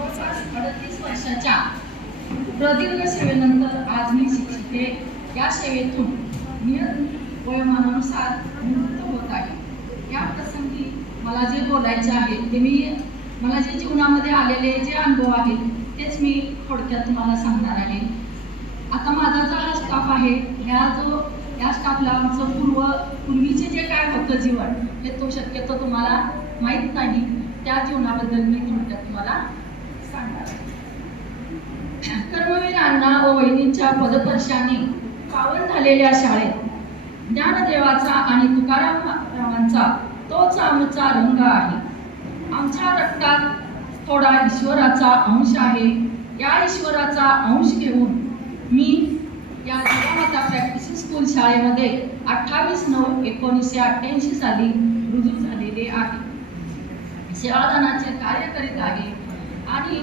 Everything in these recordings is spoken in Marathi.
जवळपास 38 वर्षाच्या प्रदीर्घ सेवेनंतर आज मी शिक्षिके या सेवेतून नियत वयोमानानुसार निवृत्त होत आहे। या प्रसंगी मला जे बोलायचे आहे ते मला जे जीवनामध्ये आलेले जे अनुभव आहेत तेच मी थोडक्यात तुम्हाला सांगणार आहे। आता माझा जो हा स्टाफ आहे या स्टाफला आमचं पूर्वीचे जे काय होतं जीवन हे तो शक्यतो तुम्हाला माहीत नाही, त्या जीवनाबद्दल मी थोडक्यात तुम्हाला सांगणार आहे। कर्मवीर अण्णा व वहिनींच्या पदस्पर्शाने पावन झालेल्या शाळेत ज्ञानदेवाचा आणि तुकारामांचा तोच आमचा रंग आहे। आमच्या रक्तात थोडा ईश्वराचा अंश आहे। या ईश्वराचा अंश घेऊन मी या जिजामाता प्रॅक्टिस स्कूल शाळेमध्ये 28/9/1988 साली रुजू झालेले आहे। सेवादानाचे कार्य करीत आहे आणि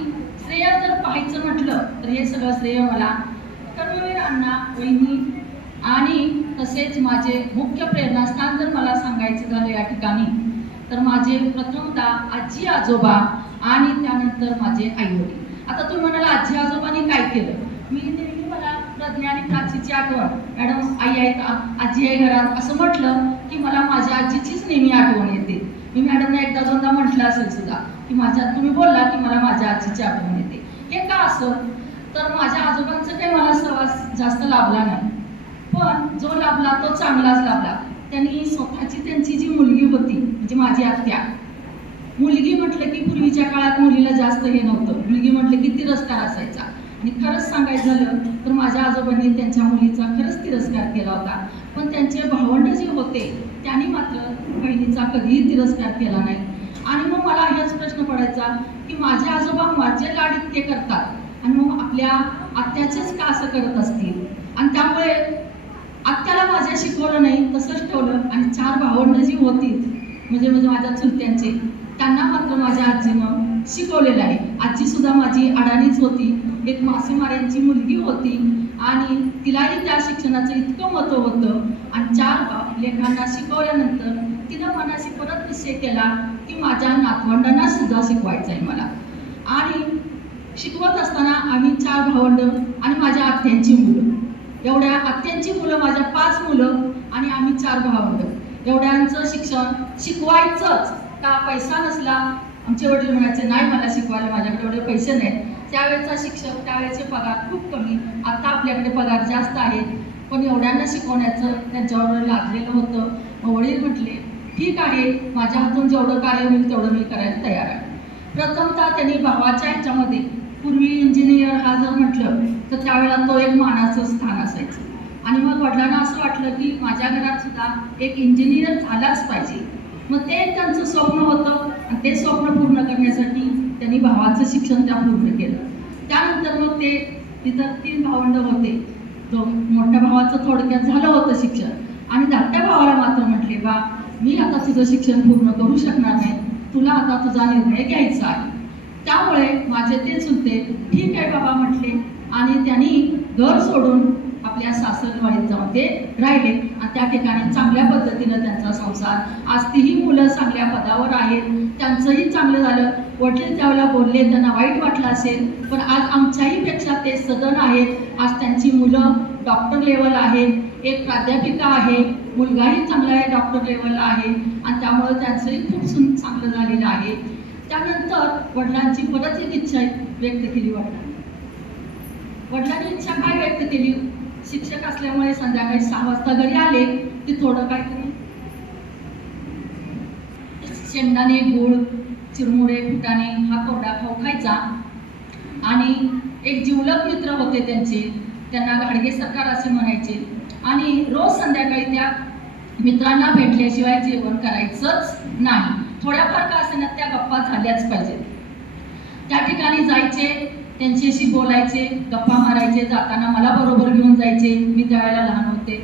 श्रेय जर पाहायचं म्हटलं तर हे सगळं श्रेय मला कर्मवीर अण्णा वहिनी आणि तसेच माझे मुख्य प्रेरणास्थान जर मला सांगायचं झालं या ठिकाणी तर माझे प्रथमतः आजी आजोबा आणि त्यानंतर माझे आईवडील। आता तुम्ही म्हणाल आजी आजोबांनी काय केलं? मी नेहमी मला प्रज्ञा आणि प्राचीची आठवण, मॅडम आई आहे का, आजी आहे घरात असं म्हटलं की मला माझ्या आजीचीच नेहमी आठवण येते। मी मॅडमने एकदा दोनदा म्हटलं असेल सुद्धा की तुम्ही बोलला की मला माझ्या आजीची आठवण येते। हे का असं? तर माझ्या आजोबांचं काही मला सहवास जास्त लाभला नाही, पण जो लाभला तो चांगलाच लाभला। त्यांनी त्यांची जी मुलगी होती म्हणजे माझी आत्या, मुलगी म्हटलं की पूर्वीच्या काळात मुलीला जास्त हे नव्हतं, मुलगी म्हटलं की तिरस्कार असायचा। आणि खरंच सांगायचं झालं तर माझ्या आजोबांनी त्यांच्या मुलीचा खरंच तिरस्कार केला होता, पण त्यांचे भावंड जे होते त्यांनी मात्र बहिणीचा कधीही तिरस्कार केला नाही। आणि मग मला हेच प्रश्न पडायचा की माझे आजोबा माझे लाड इतके करतात आणि मग आपल्या आत्याचेच का असं करत असतील? आणि त्यामुळे आत्याला माझ्या शिकवलं नाही, तसंच ठेवलं। आणि 4 भावंड जी होती म्हणजे माझ्या चुलत्यांचे, त्यांना मात्र माझ्या आजीनं शिकवलेलं आहे। आजी सुद्धा माझी अडाणीच होती, एक मासेमाऱ्यांची मुलगी होती आणि तिलाही त्या शिक्षणाचं इतकं महत्त्व होतं। आणि 4 लेखांना शिकवल्यानंतर तिनं मनाशी परत निश्चय केला की माझ्या नातवंडांना सुद्धा शिकवायचं आहे मला। आणि शिकवत असताना आम्ही 4 भावंड आणि माझ्या आत्यांची मुलं, एवढ्या आत्यांची मुलं माझ्या 5 मुलं आणि आम्ही 4 भावंड, एवढ्यांचं शिक्षण शिकवायचंच का पैसा नसला। आमचे वडील म्हणायचे नाही मला शिकवायला माझ्याकडे एवढे पैसे नाहीत। त्यावेळेचा शिक्षक त्यावेळेचे पगार खूप कमी, आता आपल्याकडे पगार जास्त आहे, पण एवढ्यांना शिकवण्याचं त्यांच्यावर लादलेलं होतं। मग वडील म्हटले ठीक आहे, माझ्या हातून जेवढं कार्य होईल तेवढं मी करायला तयार आहे। प्रथमतः त्यांनी भावाच्या ह्याच्यामध्ये पूर्वी इंजिनियर हा जर म्हटलं तर त्यावेळेला तो एक मानाचं स्थान असायचं। आणि मग वडिलांना असं वाटलं की माझ्या घरात सुद्धा एक इंजिनियर झालाच पाहिजे। मग ते त्यांचं स्वप्न होतं आणि ते स्वप्न पूर्ण करण्यासाठी त्यांनी भावाचं शिक्षण त्या पूर्ण केलं। त्यानंतर मग ते तिथं 3 भावंड होते, जो मोठ्या भावाचं थोडक्यात झालं होतं शिक्षण आणि धाकट्या भावाला मात्र म्हटले बा मी आता तुझं शिक्षण पूर्ण करू शकणार नाही, तुला आता तुझा निर्णय घ्यायचा आहे। त्यामुळे माझे ते चुलते ठीक आहे बाबा म्हटले आणि त्यांनी घर सोडून आपल्या सासरवाडीमध्ये राहिले आणि त्या ठिकाणी चांगल्या पद्धतीनं त्यांचा संसार, आज तीही मुलं चांगल्या पदावर आहेत, त्यांचंही चांगलं झालं। वडील त्यावेळेला बोलले त्यांना वाईट वाटलं असेल, पण आज आमच्याही पेक्षा ते सदन आहेत। आज त्यांची मुलं डॉक्टर लेवल आहेत, एक प्राध्यापिका आहे, मुलगाही चांगला आहे डॉक्टर लेवलला आहे आणि त्यामुळे त्यांचंही खूप चांगलं झालेलं आहे। त्यानंतर वडिलांची परत एक इच्छा व्यक्त केली वडिलांनी इच्छा काय व्यक्त केली? शिक्षक असल्यामुळे संध्याकाळी 6 वाजता घरी आले की थोडं काहीतरी शेंगदाणे, गूळ, चिरमुरे, फुटाणे हा कोरडा खाऊ खायचा। आणि एक जिवलग मित्र होते त्यांचे, त्यांना घाडगे सरकार असे म्हणायचे आणि रोज संध्याकाळी त्या मित्रांना भेटल्याशिवाय जेवण करायचंच नाही। थोड्याफार का असेना त्या गप्पा झाल्याच पाहिजेत। त्या ठिकाणी जायचे, त्यांच्याशी बोलायचे, गप्पा मारायचे, जाताना मला बरोबर घेऊन जायचे, मी त्यावेळेला लहान होते।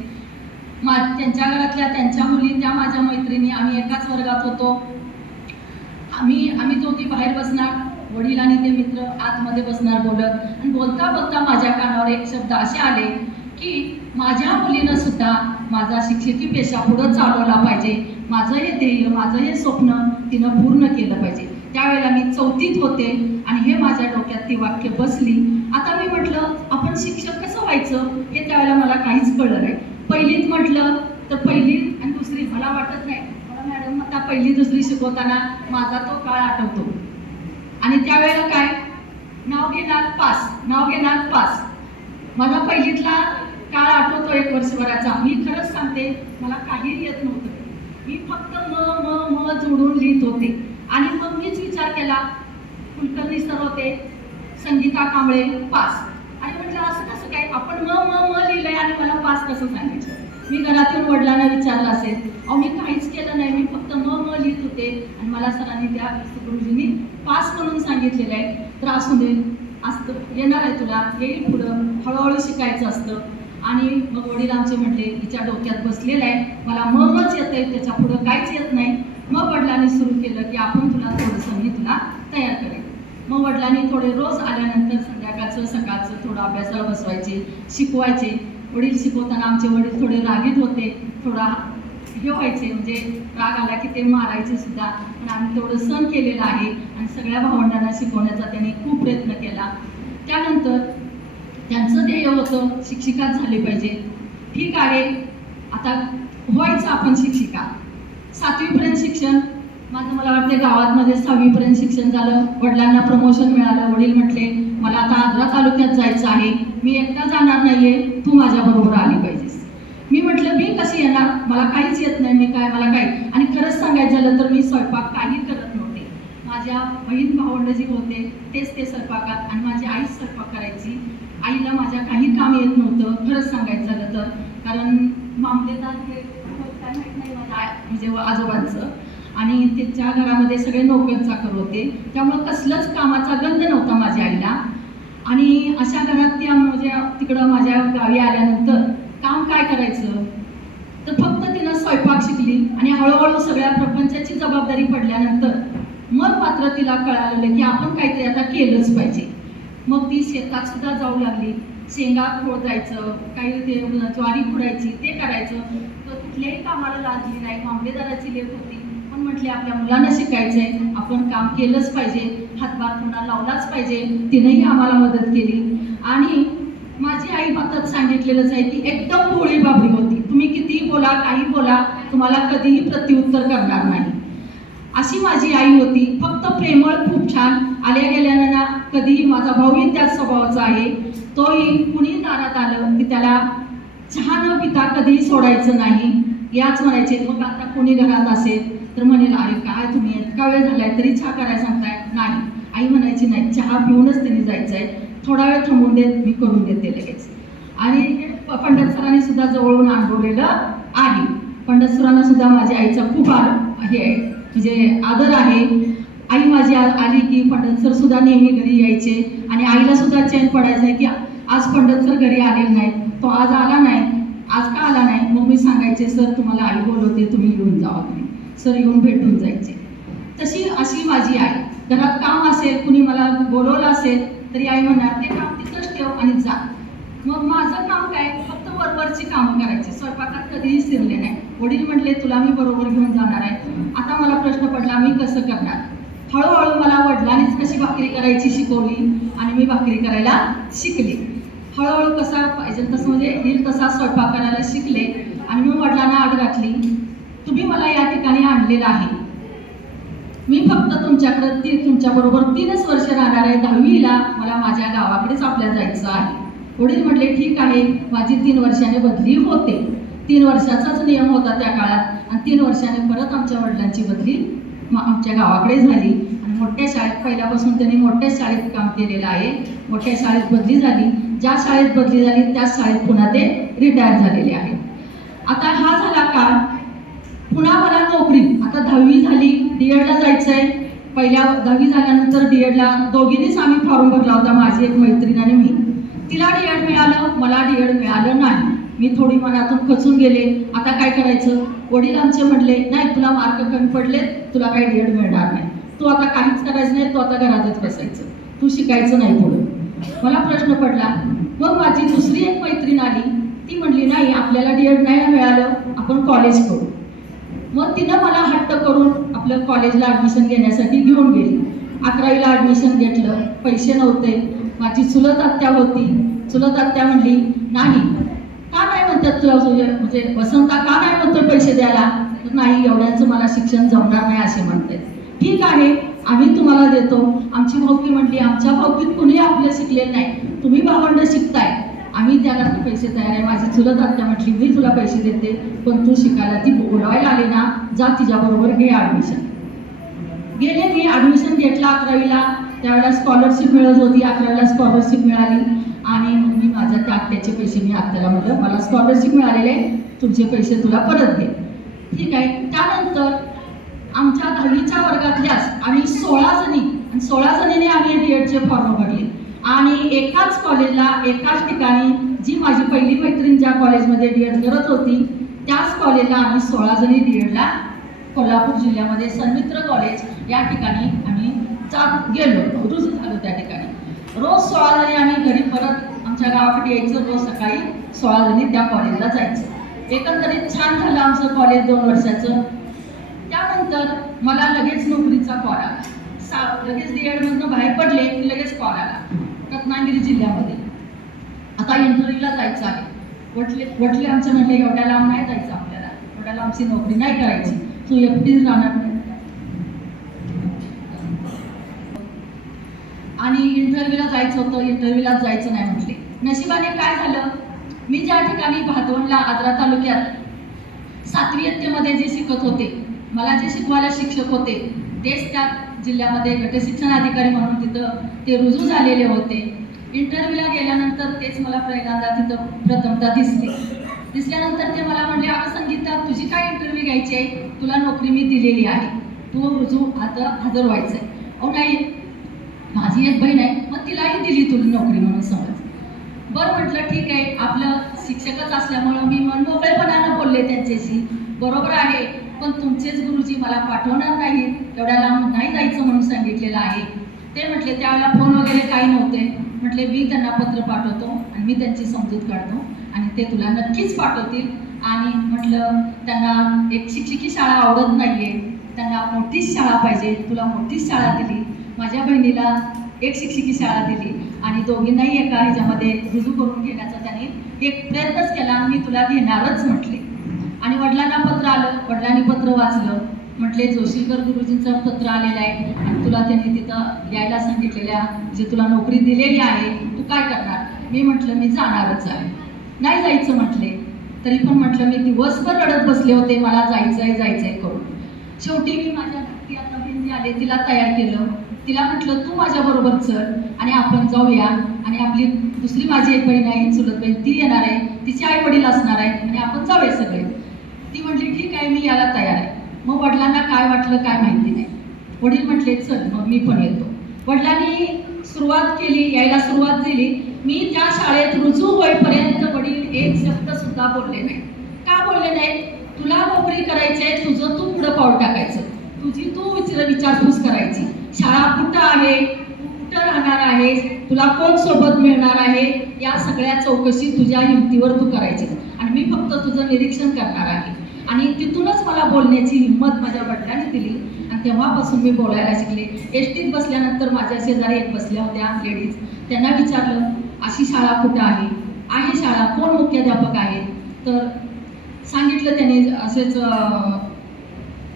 त्यांच्या घरातल्या त्यांच्या मुली त्या माझ्या मैत्रिणी, आम्ही एकाच वर्गात होतो। आम्ही दोघी बाहेर बसणार, वडील आणि ते मित्र आतमध्ये बसणार बोलत, आणि बोलता बोलता माझ्या कानावर एक शब्द असे आले की माझ्या मुलीनं सुद्धा माझा शिक्षकी पेशा पुढे चालवला पाहिजे, माझं हे ध्येय, माझं हे स्वप्न तिनं पूर्ण केलं पाहिजे। त्यावेळेला मी 4थीत होते आणि हे माझ्या डोक्यात ती वाक्य बसली. आता मी म्हटलं आपण शिक्षक कसं व्हायचं हे त्यावेळेला मला काहीच कळलं नाही. पहिलीत म्हटलं तर पहिली आणि दुसरी मला वाटत नाही, मला मॅडम आता पहिली दुसरी शिकवताना माझा तो काळ आठवतो. आणि त्यावेळेला काय नाव घेणार पास, नाव घेणार पास. माझा पहिलीतला काळ आठवतो 1 वर्षभराचा. मी खरंच सांगते मला काही येत नव्हतं. मी फक्त म जोडून लिहित होते. आणि मग मीच विचार केला, कुलकर्णी सर होते, संगीता कांबळे पास. आणि म्हटलं असं कसं काय, आपण म लिहिलंय आणि मला पास कसं सांगायचं. मी घरातून वडिलांना विचारलं असेल, अहो मी काहीच केलं नाही, मी फक्त म लिहित होते आणि मला सरांनी त्या गुरुजींनी पास म्हणून सांगितलेलं आहे. तर असू दे, असतं येणार आहे तुला, येईल पुढं, हळूहळू शिकायचं असतं. आणि मग वडील आमचे म्हटले हिच्या डोक्यात बसलेलं आहे, मला मच येत आहे, त्याच्या पुढं काहीच येत नाही. मग वडिलांनी सुरू केलं की आपण तुला थोडंसं मी तुला तयार करेल. मग वडिलांनी थोडे रोज आल्यानंतर संध्याकाळचं सकाळचं थोडं अभ्यासाला बसवायचे, शिकवायचे. वडील शिकवताना आमचे वडील थोडे रागीत होते, थोडा हे व्हायचे, म्हणजे राग आला की ते मारायचे सुद्धा. पण आम्ही तेवढं सहन केलेलं आहे आणि सगळ्या भावंडांना शिकवण्याचा त्यांनी खूप प्रयत्न केला. त्यानंतर त्यांचं ध्येय होतं शिक्षिकाच झाले पाहिजे. ठीक आहे, आता व्हायचं आपण शिक्षिका. 7वीपर्यंत शिक्षण माझं, मला वाटते गावामध्ये 6वीपर्यंत शिक्षण झालं. वडिलांना प्रमोशन मिळालं. वडील म्हटले मला आता आजरा तालुक्यात जायचं आहे, मी एकटा जाणार नाहीये, तू माझ्याबरोबर आली पाहिजेस. मी म्हटलं मी कशी येणार, मला काहीच येत नाही, मी काय मला काही. आणि खरंच सांगायचं झालं तर मी स्वयंपाक काही करत नव्हते. माझ्या बहीण भावंड जी होते तेच ते स्वयंपाकात, आणि माझी आईच स्वयंपाक करायची. आईला माझ्या काही काम येत नव्हतं खरंच सांगायचं झालं तर, कारण मामलेदार हे काय माहीत नाही माझ्या म्हणजे आजोबांचं, आणि त्याच्या घरामध्ये सगळे नोकर चाकर होते, त्यामुळं कसलंच कामाचा गंध नव्हता माझ्या आईला. आणि अशा घरात ती म्हणजे तिकडं माझ्या गावी आल्यानंतर काम काय करायचं, तर फक्त तिनं स्वयंपाक शिकली. आणि हळूहळू सगळ्या प्रपंचाची जबाबदारी पडल्यानंतर मग मात्र तिला कळालेलं की आपण काहीतरी आता केलंच पाहिजे. मग ती शेतात सुद्धा जाऊ लागली, शेंगा खोडायचं, काही ते ज्वारी खुडायची, ते करायचं. तर कुठल्याही कामाला लाजली नाही. मामलेदाराची लेक होती, पण म्हटले आपल्या मुलांना शिकायचंय, आपण काम केलंच पाहिजे, हातभार थोडा लावलाच पाहिजे. तिनेही आम्हाला मदत केली. आणि माझी आई मात्र सांगितलेलंच आहे की एकदम भोळी बाबरी होती, तुम्ही कितीही बोला काही बोला, तुम्हाला कधीही प्रत्युत्तर करणार नाही, अशी माझी आई होती. फक्त प्रेमळ, खूप छान. आल्या गेल्यानं कधीही, माझा भाऊही त्याच स्वभावाचा आहे, तोही कुणी दारात आलं की त्याला चहा न पिता कधीही सोडायचं नाही. याच म्हणायचे. मग आता कोणी घरात असेल तर म्हणेल अरे काय तुम्ही इतका वेळ झालाय तरी चहा करायला सांगताय, नाही. आई म्हणायची नाही, चहा पिऊनच त्यांनी जायचं आहे, थोडा वेळ थांबून देत, मी करून देते लगेच. आणि पंडित सरांनी सुद्धा जवळून अनुभवलेलं आहे. पंडित सरांना सुद्धा माझ्या आईचा खूप हे आहे, म्हणजे आदर आहे. आई माझी आली की पंडित सर सुद्धा नेहमी घरी यायचे. आणि आईला सुद्धा चैन पडायचं की आज पंडित सर घरी आलेले नाहीत, तो आज आला नाही, आज का आला नाही. मग मी सांगायचे सर तुम्हाला आई बोलवते, तुम्ही येऊन जावा. तुम्ही सर येऊन भेटून जायचे. तशी अशी माझी आई. घरात काम असेल, कुणी मला बोलवलं असेल तरी आई म्हणणार ते काम तिथंच ठेव आणि जा. मग माझं काम काय, फक्त वरवरची कामं करायची, स्वयंपाकात कधीही शिरले नाही. वडील म्हटले तुला मी बरोबर घेऊन जाणार आहे. आता मला प्रश्न पडला मी कसं करणार. हळूहळू मला वडिलांनीच कशी भाकरी करायची शिकवली आणि मी भाकरी करायला शिकले. हळूहळू कसा पाहिजे तसं, म्हणजे येईल तसा स्वयंपाक करायला शिकले. आणि मी वडिलांना आड घातली, तुम्ही मला या ठिकाणी आणलेलं आहे, मी फक्त तुमच्याकडे तुमच्याबरोबर 3च वर्ष राहणार आहे. 10वीला मला माझ्या गावाकडेच आपल्या जायचं आहे. वडील म्हटले ठीक आहे. माझी 3 वर्षाने बदली होते. 3 वर्षाचाच नियम होता त्या काळात. आणि 3 वर्षाने परत आमच्या वडिलांची बदली आमच्या गावाकडे झाली. आणि मोठ्या शाळेत, पहिल्यापासून त्यांनी मोठ्या शाळेत काम केलेलं आहे. मोठ्या शाळेत बदली झाली. ज्या शाळेत बदली झाली त्याच शाळेत पुन्हा ते रिटायर झालेले आहेत. आता हा झाला काळ. पुन्हा मला नोकरी, आता 10वी झाली, DEDला जायचं आहे. पहिल्या 10वी झाल्यानंतर DEDला दोघींनीच आम्ही फॉर्म भरला होता, माझी एक मैत्रीण आणि मी. तिला DED मिळालं, मला DED मिळालं नाही. मी थोडी मनातून खचून गेले. आता काय करायचं. वडील आमचे म्हटले नाही तुला मार्क कमी पडले, तुला काही DED मिळणार नाही, तू आता काहीच करायचं नाही, तू आता घरातच बसायचं, तू शिकायचं नाही पुढं. मला प्रश्न पडला. मग माझी दुसरी एक मैत्रीण आली, ती म्हणली नाही आपल्याला DED नाही मिळालं, आपण कॉलेज करू. मग तिनं मला हट्ट करून आपलं कॉलेजला ॲडमिशन घेण्यासाठी घेऊन गेली. 11वीला ॲडमिशन घेतलं, पैसे नव्हते. माझी चुलत आत्या होती. चुलत आत्या म्हणली नाही, का नाही म्हणतात तुला, म्हणजे वसंता का नाही म्हणतो पैसे द्यायला, तर नाही एवढ्यांचं मला शिक्षण जमणार नाही असे म्हणते. ठीक आहे, आम्ही तुम्हाला देतो. आमची भाऊकी म्हटली आमच्या भाऊकीत कुणी आपलं शिकलेलं नाही, तुम्ही भावंड शिकताय, आम्ही त्याला पैसे तयार आहे. माझी चुलत आत्या म्हटली मी तुला पैसे देते, पण तू शिकायला, ती बोलवायला आली ना, जा तिच्याबरोबर घे ॲडमिशन. गेले, मी ॲडमिशन घेतलं 11वीला. त्यावेळेला स्कॉलरशिप मिळत होती, 11वीला स्कॉलरशिप मिळाली. आणि मग मी माझ्या त्या आत्याचे पैसे, मी आत्याला म्हटलं मला स्कॉलरशिप मिळालेले आहे, तुमचे पैसे तुला परत घे. ठीक आहे. त्यानंतर आमच्या 10वीच्या वर्गातल्याच आम्ही 16 जणी, आणि 16 जणीने आम्ही DEDचे फॉर्म भरले. आणि एकाच कॉलेजला, एकाच ठिकाणी, जी माझी पहिली मैत्रीण ज्या कॉलेजमध्ये DED करत होती त्याच कॉलेजला आम्ही 16 जणी DEDला कोल्हापूर जिल्ह्यामध्ये सन्मित्र कॉलेज या ठिकाणी आम्ही गेलो, रुजू झालो त्या ठिकाणी. रोज 16 जणी आम्ही घरी परत आमच्या गावाकडे यायचं, रोज सकाळी 16 जणी त्या कॉलेजला जायचं. एकंदरीत छान झालं आमचं कॉलेज 2 वर्षाचं. त्यानंतर मला लगेच नोकरीचा कॉल आला. लगेच DEDमधनं बाहेर पडले की लगेच कॉल आला रत्नागिरी जिल्ह्यामध्ये. आता इंटरव्ह्यूला जायचं आहे. वडले आमच्या म्हणले एवढ्या लांब नाही जायचं आपल्याला, एवढ्या लांबची नोकरी नाही करायची, तू एकटीच राहणार नाही. आणि इंटरव्ह्यूला जायचं होतं, इंटरव्ह्यूलाच जायचं नाही म्हटले. नशिबाने काय झालं, मी ज्या ठिकाणी भातवणला आजरा तालुक्यात 7वी इयत्तेमध्ये जे शिकत होते, मला जे शिकवायला शिक्षक होते तेच त्या जिल्ह्यामध्ये गटशिक्षण अधिकारी म्हणून तिथं ते रुजू झालेले होते. इंटरव्ह्यूला गेल्यानंतर तेच मला पहिल्यांदा तिथं प्रथमतः दिसल्यानंतर ते मला म्हणले अगं संगीता, तुझी काय इंटरव्ह्यू घ्यायची आहे, तुला नोकरी मी दिलेली आहे, तू रुजू आता हजर व्हायचं आहे. अहो नाही, माझी एक बहीण आहे, मग तिलाही दिली तुला नोकरी म्हणून समज. बरं म्हटलं ठीक आहे, आपलं शिक्षकच असल्यामुळं मी मोकळेपणानं बोलले त्यांच्याशी. बरोबर आहे, पण तुमचेच गुरुजी मला पाठवणार नाहीत, एवढ्या लांब नाही जायचं म्हणून सांगितलेलं आहे. ते म्हटले त्यावेळेला फोन वगैरे काही नव्हते. म्हटले मी त्यांना पत्र पाठवतो आणि मी त्यांची समजूत काढतो आणि ते तुला नक्कीच पाठवतील. आणि म्हटलं त्यांना एक शिक्षकी शाळा आवडत नाही आहे, त्यांना मोठीच शाळा पाहिजे, तुला मोठीच शाळा दिली. माझ्या बहिणीला एक शिक्षकी शाळा दिली आणि दोघींनाही एका ह्याच्यामध्ये रुजू करून घेण्याचा त्यांनी एक प्रयत्नच केला. मी तुला घेणारच म्हटले. आणि वडिलांना पत्र आलं, वडिलांनी पत्र वाचलं. म्हटले जोशीकर गुरुजींचं पत्र आलेलं आहे आणि तुला त्यांनी तिथं यायला सांगितलेल्या, जे तुला नोकरी दिलेली आहे, तू काय करणार. मी म्हटलं मी जाणारच आहे, नाही जायचं म्हटले. तरी पण म्हटलं मी दिवसभर रडत बसले होते, मला जायचं आहे करून. शेवटी मी माझ्या ती आता बहिणी आले, तिला तयार केलं. तिला म्हटलं तू माझ्याबरोबर चल आणि आपण जाऊया. आणि आपली दुसरी माझी एक बहीण आहे, चुलत बहीण, ती येणार आहे, तिचे आई वडील असणार आहेत आणि आपण जाऊया सगळे. ती म्हटली ठीक आहे, मी यायला तयार आहे. मग वडिलांना काय वाटलं काय माहिती नाही. वडील म्हटले चल मग मी पण येतो. वडिलांनी सुरुवात केली, यायला सुरुवात दिली. मी त्या शाळेत रुजू होईपर्यंत वडील एक शब्द सुद्धा बोलले नाही. का बोलले नाही, तुला नोकरी करायची आहे, तुझं तू पुढं पाऊल टाकायचं, तुझी तू विचारपूस करायची. शाळा कुठं आहे, तू कुठं राहणार आहेस, तुला कोण सोबत मिळणार आहे, या सगळ्या चौकशी तुझ्या हिमतीवर तू करायची आणि मी फक्त तुझं निरीक्षण करणार आहे. आणि तिथूनच मला बोलण्याची हिंमत माझ्या वडिलांनी दिली आणि तेव्हापासून मी बोलायला शिकले. एसटीत बसल्यानंतर माझ्या शेजारी एक बसल्या होत्या लेडीज, त्यांना विचारलं अशी शाळा कुठं आहे शाळा, कोण मुख्याध्यापक आहे. तर सांगितलं त्यांनी असेच,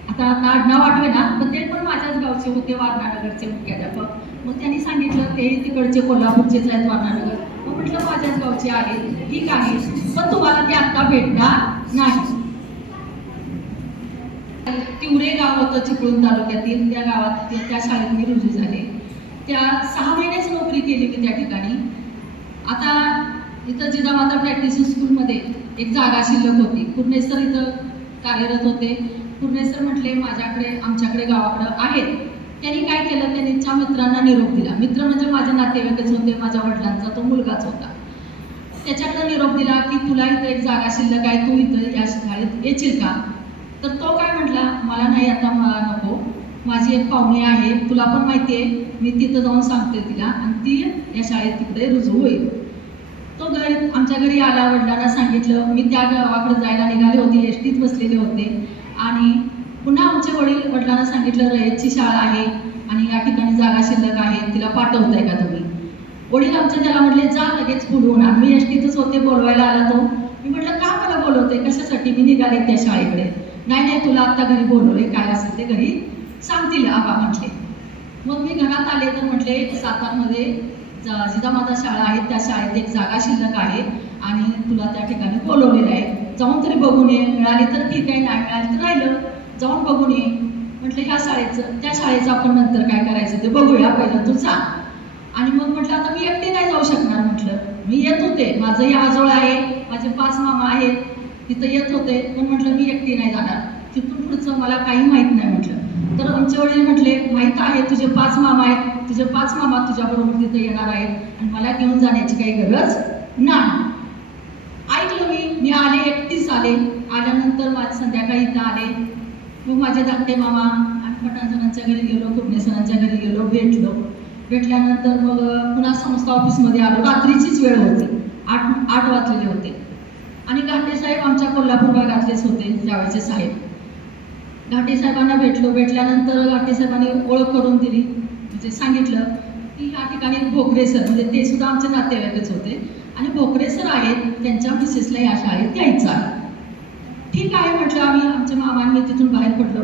आता नाव आठवे ना, पण ते पण माझ्याच गावचे होते, वारणानगरचे मुख्याध्यापक. मग त्यांनी सांगितलं ते तिकडचे कोल्हापूरचेच आहेत वारणानगर. मग म्हटलं माझ्याच गावचे आहेत. ठीक आहे, पण तुम्हाला ते आत्ता भेटणार नाही. तिवरे गाव होतं चिपळूण तालुक्यातील, त्या गावात त्या शाळेत मी रुजू झाले. त्या 6 महिनेच नोकरी केली मी त्या ठिकाणी. आता इथं जिजामाता प्रॅक्टिस स्कूलमध्ये एक जागा शिल्लक होती. पूर्णेश्वर इथं कार्यरत होते. पूर्णेश्वर म्हटले माझ्याकडे, आमच्याकडे गावाकडं आहेत. त्यांनी काय केलं, त्यांच्या मित्रांना निरोप दिला. मित्र म्हणजे माझे नातेवाईकच होते, माझ्या वडिलांचा तो मुलगाच होता. त्याच्याकडे निरोप दिला की तुला इथं एक जागा शिल्लक आहे, तू इथं या शाळेत येशील का. तर तो काय म्हटला, मला नाही, आता मला नको, माझी एक पाहुणी आहे, तुला पण माहिती आहे, मी तिथं जाऊन सांगते तिला आणि ती या शाळेत तिकडे रुजू होईल. तो आमच्या घरी आला, वडिलांना सांगितलं. मी त्या गावाकडे जायला निघाले होते, एसटीत बसलेले होते आणि पुन्हा आमचे वडील वडिलांना सांगितलं रयतची शाळा आहे, आणि या ठिकाणी जागा शिल्लक आहे, तिला पाठवताय का तुम्ही? वडील आमच्या त्याला म्हटले जा लगेच बोलवून आण. मी एसटीतच होते, बोलवायला आला तो. मी म्हटलं का मला बोलवते, कशासाठी? मी निघाले त्या शाळेकडे. नाही नाही, तुला आता घरी बोलवले, काय असेल ते घरी सांगतील आबा म्हटले. मग मी घरात आले तर म्हटले सातारमध्ये जिजामाता शाळा आहे, त्या शाळेत एक जागा शिल्लक आहे आणि तुला त्या ठिकाणी बोलवलेलं आहे, जाऊन तरी बघून ये. मिळाली तर ठीक आहे, नाही मिळाली तर राहिलं, जाऊन बघून ये म्हटलं. ह्या शाळेचं त्या शाळेचं आपण नंतर काय करायचं ते बघूया, पहिलं तू जा. आणि मग म्हटलं आता मी एकटी नाही जाऊ शकणार म्हटलं. मी येत होते, माझंही आजोळ आहे, माझे 5 मामा आहेत, तिथं येत होते, पण म्हटलं मी एकटी नाही जाणार, तिथून पुढचं मला काही माहीत नाही म्हटलं. तर आमचे वडील म्हटले माहीत आहे, तुझे 5 मामा आहेत, तुझे 5 मामा तुझ्याबरोबर तिथं येणार आहेत आणि मला घेऊन जाण्याची काही गरज नाही. ऐकलं मी आले, एकटीच आले. आल्यानंतर माझ्या संध्याकाळी इथं आले. मग माझे धाकटे मामा आणि पठाणसरांच्या घरी गेलो, कुटणेसरांच्या घरी गेलो, भेटल्यानंतर मग पुन्हा संस्था ऑफिसमध्ये आलो. रात्रीचीच वेळ होती, 8 वाजलेले होते आणि घाटे साहेब आमच्या कोल्हापूर भागातलेच होते, त्यावेळेचे साहेब. घाटे साहेबांना भेटल्यानंतर घाटे साहेबांनी ओळख करून दिली, म्हणजे सांगितलं की ह्या ठिकाणी भोकरे सर, म्हणजे ते सुद्धा आमचे नातेवाईकच होते आणि भोकरे सर आहेत, त्यांच्या मिसेसला या शाळेत घ्यायचं आहे. ठीक आहे म्हटलं. आमच्या मामांनी तिथून बाहेर पडलो.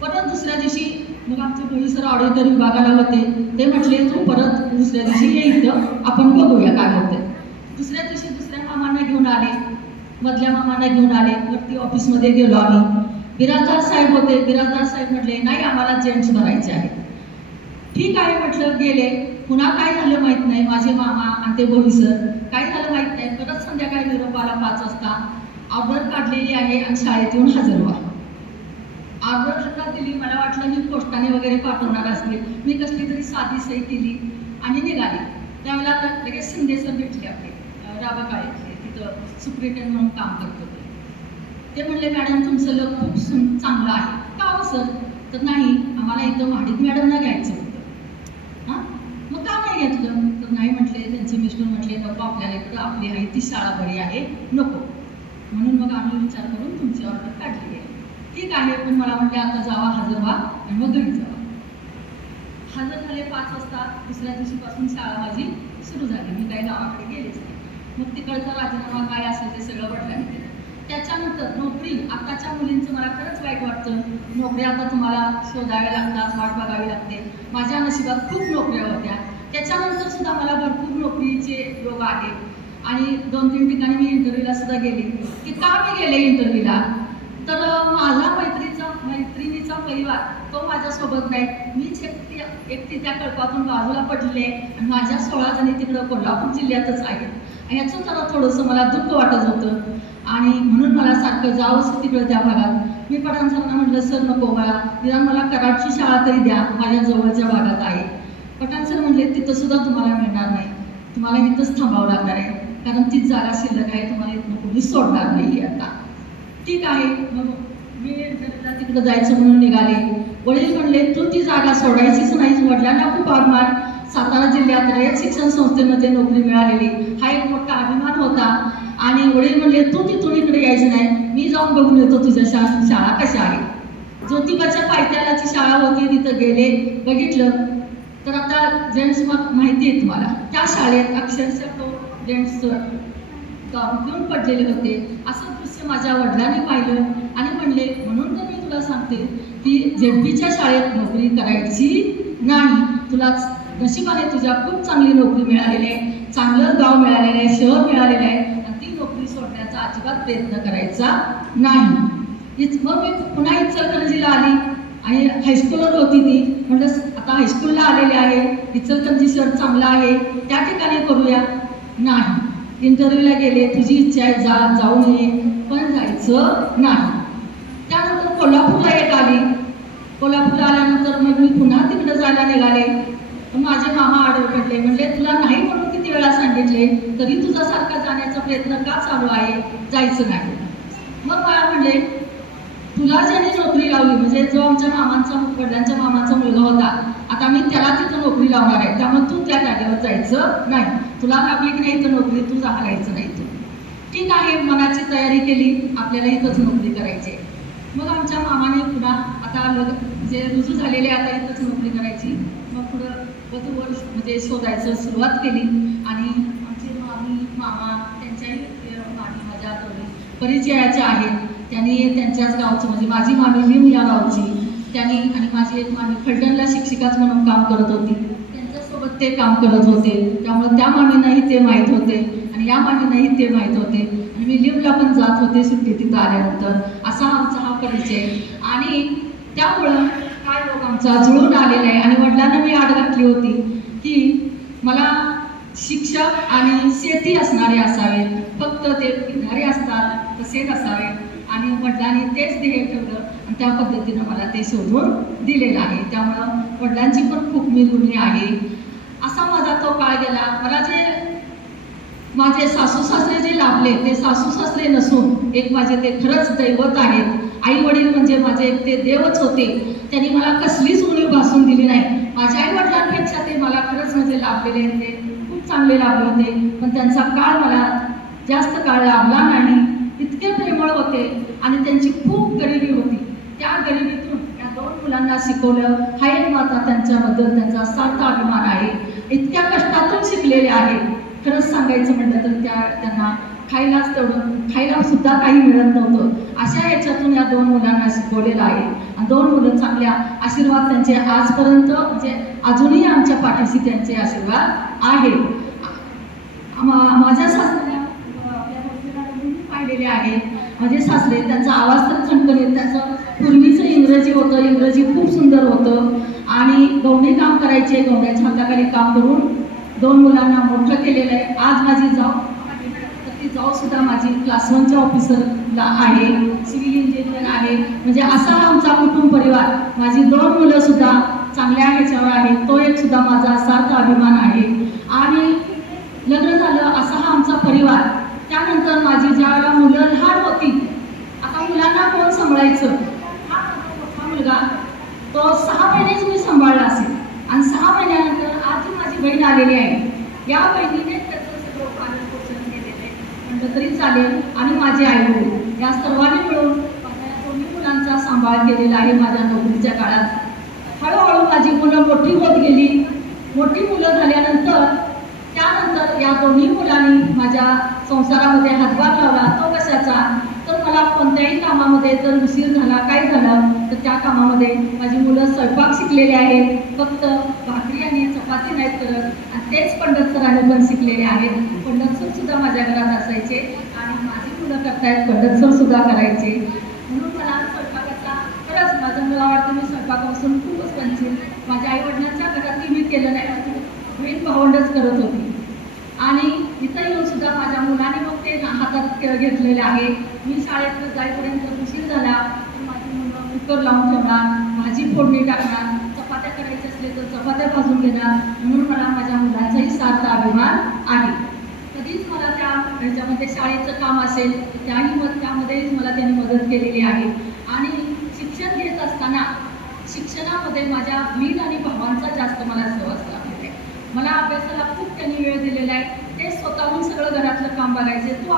परत दुसऱ्या दिवशी मग आमचे पोलीस सर ऑडिटर विभागाला होते, ते म्हटले तू परत दुसऱ्या दिवशी ये इथं, आपण बघूया काय होतं. दुसऱ्या दिवशी दुसऱ्या मामांना घेऊन आले, मधल्या मामांना घेऊन आले. वरती ऑफिसमध्ये गेलो आम्ही. बिराजदार साहेब होते. बिराजदार साहेब म्हटले नाही आम्हाला जेंट्स भरायचे आहे. ठीक आहे म्हटलं. गेले. पुन्हा काय झालं माहीत नाही, माझे मामा आणि ते भोई सर काय झालं माहीत नाही. परत संध्याकाळी निरोप आला 5 वाजता, ऑर्डर काढलेली आहे आणि शाळेत येऊन हजर व्हा. ऑर्डर सुद्धा दिली. मला वाटलं मी पोस्टाने वगैरे पाठवणार असते, मी कसली तरी साधी सही केली आणि निघाली. त्यावेळेला लगेच शिंदे सर भेटले, आपले राबाकाळेतले, तिथं सुप्रिटेंडंट म्हणून काम करत होते. ते म्हणले मॅडम तुमचं लक खूप चांगलं आहे. का हो सर? तर नाही, आम्हाला इथं महाडिक मॅडमना घ्यायचं होतं. हां, मग का नाही घेतलं? तर नाही म्हटले, त्यांचे मिस्टर म्हटले नको, आपल्याला इकडं आपली आहे ती शाळा बरी आहे, नको. म्हणून मग आम्ही विचार करून तुमची ऑर्डर काढली आहे. ठीक आहे, पण मला म्हटले आता जावा, हजर व्हा आणि मग घरी जावा. हजर झाले 5 वाजता. दुसऱ्या दिवशीपासून शाळा माझी सुरू झाली. मी काही गावाकडे गेलेच नाही. मग तिकडचा राजीनामा काय असेल ते सगळं वडिलांनी केलं. त्याच्यानंतर नोकरी, आताच्या मुलींचं मला खरंच वाईट वाटतं. नोकऱ्या आता तुम्हाला शोधाव्या लागतात, वाट बघावी लागते. माझ्या नशिबात खूप नोकऱ्या होत्या. त्याच्यानंतर सुद्धा मला भरपूर नोकरीचे योग आले आणि 2-3 ठिकाणी मी इंटरव्ह्यूला सुद्धा गेले. की का मी गेले इंटरव्ह्यूला? तर माझा मैत्रिणीचा परिवार तो माझ्यासोबत नाही, मीच एकटी त्या कळपातून बाजूला पडले आणि माझ्या 16 जणी तिकडं कोल्हापूर जिल्ह्यातच आहेत. आणि याचं जरा थोडंसं मला दुःख वाटत होतं आणि म्हणून मला सारखं जावंच तिकडं त्या भागात. मी पठाण सरांना म्हटलं सर नको मला, निदान मला कराडची शाळा तरी द्या, माझ्या जवळच्या भागात आहे. पठाण सर म्हटले तिथं सुद्धा तुम्हाला मिळणार नाही, तुम्हाला इथंच थांबावं लागणार आहे, कारण तीच जागा शिल्लक आहे, तुम्हाला इथनं कोणी सोडणार नाही आता. ठीक आहे. मग मी तिकडं जायचं म्हणून निघाले. वडील म्हणले तू ती जागा सोडायचीच नाही. वडिलांना खूप अभिमान, सातारा जिल्ह्यात रयत शिक्षण संस्थेमध्ये नोकरी मिळालेली हा एक मोठा अभिमान होता. आणि वडील म्हणले तू तिथून इकडे यायचं नाही, मी जाऊन बघून येतो तुझ्या शाळा कशा आहे. ज्योतिबाच्या पायथ्यालाची शाळा होती, तिथं गेले, बघितलं. तर आता जेंट्स माहिती आहे तुम्हाला, त्या शाळेत अक्षरशः तो जेंट्स घेऊन पडलेले होते. असं दृश्य माझ्या वडिलांनी पाहिलं आणि म्हणले म्हणून तर मी तुला सांगते की जेडपीच्या शाळेत नोकरी करायची नाही. तुला नशिबाने तुझ्या खूप चांगली नोकरी मिळालेली आहे, चांगलं गाव मिळालेलं आहे, शहर मिळालेलं आहे आणि ती नोकरी सोडण्याचा अजिबात प्रयत्न करायचा नाही. मग मी पुन्हा इचलकरंजीला आली आणि हायस्कूलवर होती ती. म्हटलं आता हायस्कूलला आलेले आहे, इचलकरंजी शहर चांगलं आहे, त्या ठिकाणी करूया. नाही, इंटरव्ह्यूला गेले, तुझी इच्छा आहे जाऊन ये, पण जायचं नाही. त्यानंतर कोल्हापूरला एक आली. कोल्हापूरला आल्यानंतर मग मी पुन्हा तिकडं जायला निघाले. माझे मामा आडवे म्हणले तुला नाही म्हणून किती वेळा सांगितले तरी तुझ्यासारखा जाण्याचा प्रयत्न का चालू आहे, जायचं नाही. मग मला म्हणले तुला ज्याने नोकरी लावली, म्हणजे जो आमच्या वडिलांच्या मामाचा मुलगा होता, आता मी त्याला तिथं नोकरी लावणार आहे, त्यामुळे तू त्या जागेवर जायचं नाही. तुला लागली की नाही तर नोकरी तू राहायचं नाही. तू ठीक आहे, मनाची तयारी केली, आपल्याला इथंच नोकरी करायची. मग आमच्या मामाने पुन्हा आता म्हणजे रुजू झालेले आता इथंच नोकरी करायची. मग पुढं वधूवर म्हणजे शोधायचं सुरुवात केली आणि आमचे मामी मामा त्यांच्याही मामी माझ्या परिचयाच्या आहेत. त्यांनी त्यांच्याच गावचं म्हणजे माझी मामी लिम या गावची त्यांनी आणि माझी एक मामी फलटणला शिक्षिकाच म्हणून काम करत होती. त्यांच्यासोबत ते काम करत होते. त्यामुळे त्या मामींनाही ते माहीत होते आणि या मामींनाही ते माहीत होते आणि मी लिमला पण जात होते सुट्टी तिथं आल्यानंतर. असा आमचा हा परिचय आणि त्यामुळं काय लोक आमचा जुळून आलेला आहे. आणि वडिलांना मी आड घातली होती की मला शिक्षक आणि शेती असणारे असावे, फक्त ते पिणारे असतात तसे नसावे. आणि वडिलांनी तेच ध्येय ठेवलं आणि त्या पद्धतीनं मला ते शोधून दिलेलं आहे. त्यामुळं वडिलांची पण खूप मी ऋणी आहे. असा माझा तो काळ गेला. मला जे माझे सासू सासरे जे लाभले ते सासू सासरे नसून एक माझे ते खरंच दैवत आहेत. आई वडील म्हणजे माझे एक ते देवच होते. त्यांनी मला कसलीच उणीव भासून दिली नाही. माझ्या आई वडिलांपेक्षा ते मला खरंच म्हणजे लाभलेले आहेत. ते खूप चांगले लाभले होते. पण त्यांचा काळ मला जास्त काळ लाभला नाही. इतके प्रेमळ होते आणि त्यांची खूप गरिबी होती. त्या गरिबीतून या 2 मुलांना शिकवलं हा एक माझा त्यांच्याबद्दल त्यांचा सार्थ अभिमान आहे. इतक्या कष्टातून शिकलेले आहे. खरंच सांगायचं म्हटलं तर त्यांना खायला सुद्धा काही मिळत नव्हतं. अशा याच्यातून या 2 मुलांना शिकवलेलं आहे आणि 2 मुलं चांगल्या आशीर्वाद त्यांचे आजपर्यंत म्हणजे अजूनही आमच्या पाठीशी त्यांचे आशीर्वाद आहेत. माझ्या सासऱ्या पाहिलेले आहेत. माझे सासरे त्यांचा आवाज तर खणखणीत, त्यांचं पूर्वीचं इंग्रजी होतं, इंग्रजी खूप सुंदर होतं आणि गवणे काम करायचे. गवण्याच्या हाताखाली काम करून 2 मुलांना मोठं केलेलं आहे. आज माझी जाऊ तर ती जाऊ सुद्धा माझी क्लास 1च्या ऑफिसरला आहे, सिव्हिल इंजिनियर आहे. म्हणजे असा आमचा कुटुंब परिवार. माझी 2 मुलं सुद्धा चांगल्या ह्याच्यावर आहेत. तो एक सुद्धा माझा सार्थ अभिमान आहे. आणि लग्न झालं असा हा आमचा परिवार. त्यानंतर माझी ज्यावेळेला मुलं लहान होती, आता मुलांना कोण सांभाळायचं, हा मोठा मुलगा तो 6 महिनेच मी सांभाळला असेल आणि 6 महिन्यानंतर आज जी माझी बहीण आलेली आहे या बहिणीने त्याचं सगळं पालन पोषण केलेलं आहे म्हटलं तरी चालेल. आणि माझे आई वडील या सर्वांनी मिळून माझ्या 2 मुलांचा सांभाळ केलेला आहे. माझ्या नोकरीच्या काळात हळूहळू माझी मुलं मोठी होत गेली. मोठी मुलं झाल्यानंतर त्यानंतर या 2 मुलांनी माझ्या संसारामध्ये हातभार लावला. तो कशाचा तर मला कोणत्याही कामामध्ये जर उशीर झाला काय झालं तर त्या कामामध्ये माझी मुलं स्वयंपाक शिकलेले आहेत. फक्त भाकरी आणि चपाती नाहीत करत आणि तेच पंडित सरांनी पण शिकलेले आहेत. पंडित सर सुद्धा माझ्या घरात असायचे आणि माझी मुलं करतायत पंडित सर सुद्धा करायचे. म्हणून मला स्वयंपाकाचा खरंच माझं मला वाटतं मी स्वयंपाकापासून खूपच वंचित. माझ्या आईवडिलांच्या घरातही मी केलं नाही. बहीण भावंडच करत होती आणि इथं येऊन सुद्धा माझ्या मुलाने मग ते हातात घेतलेले आहे. मी शाळेत जाईपर्यंत उशीर झाला तर माझी मुलं कुकर लावून ठेवणार, भाजी फोडणी टाकणार, चपात्या करायच्या असले तर चपात्या भाजून घेणार. म्हणून मला माझ्या मुलांचाही सार्थ अभिमान आहे. कधीच मला त्या ह्याच्यामध्ये शाळेचं काम असेल त्यामध्येच मला त्यांनी मदत केलेली आहे. आणि शिक्षण घेत असताना शिक्षणामध्ये माझ्या बहीण आणि भावांचा जास्त मला सहवास लाभलेला आहे. मला अभ्यासाला खूप त्यांनी वेळ दिलेला आहे. ते स्वतःहून सगळं घरातलं काम बघायचे. तू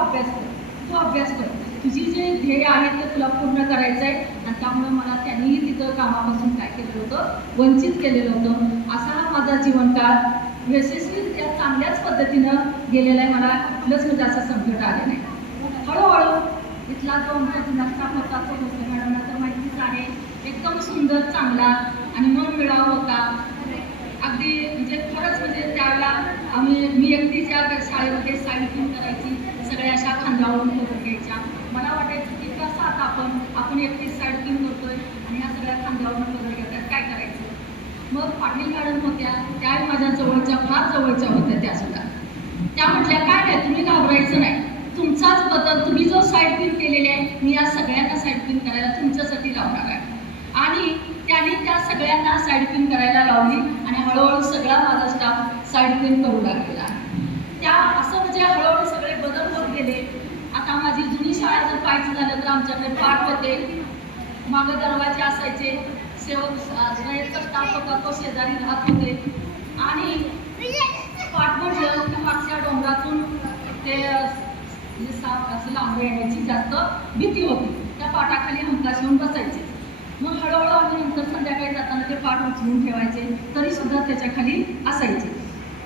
अभ्यास कर, तुझी जे ध्येय आहे ते तुला पूर्ण करायचं आहे. आणि त्यामुळे मला त्यांनीही तिथं कामापासून काय केलेलं होतं, वंचित केलेलं होतं. असा हा माझा जीवनकाळ यशस्वीरित्या चांगल्याच पद्धतीनं गेलेला आहे. मला कुठलंच म्हणजे असं संकट आलं नाही. हळूहळू इथला जो आमचा जुना स्टाफ होता तो भोसले मॅडमना तर माहितीच आहे. एकदम सुंदर चांगला आणि मनमिळाव होता. अगदी म्हणजे खरंच म्हणजे त्यावेळेला मी एकटीच्या शाळेमध्ये साईड करायची. सगळ्या अशा खांद्यावरून करून घ्यायच्या. मला वाटायचं की कसं आता आपण एकटीच साईड करतोय आणि ह्या सगळ्या खांद्यावरून करून घेतात, काय करायचं. मग पाटील मॅडम होत्या, त्याही माझ्या जवळच्या फार जवळच्या होत्या. त्या सुद्धा त्या म्हटल्या काय नाही तुम्ही घाबरायचं नाही, तुमचाच बदल तुम्ही जो साईड पिन केलेले आहे मी या सगळ्यांना साईड पिन करायला तुमच्यासाठी लावणार आहे. आणि त्याने त्या सगळ्यांना साईड पिन करायला लावली आणि हळूहळू सगळा माझा स्टाफ साईड पिन करू लागलेला. त्या असं म्हणजे हळूहळू सगळे बदल होत गेले. आता माझी जुनी शाळा जर पाहायचं झालं तर आमच्याकडे पाठ होते, मागं दरवाजे असायचे, सेवक स्टाफ होता तो शेजारी राहत होते. आणि पाठ म्हटलं की मागच्या डोंगरातून ते साप असं लांब येण्याची जास्त भीती होती. त्या पाटाखाली हमकाश येऊन बसायचे. मग हळूहळू आम्ही नंतर संध्याकाळी जाताना ते पाठ उचलून ठेवायचे, तरीसुद्धा त्याच्या खाली असायचे.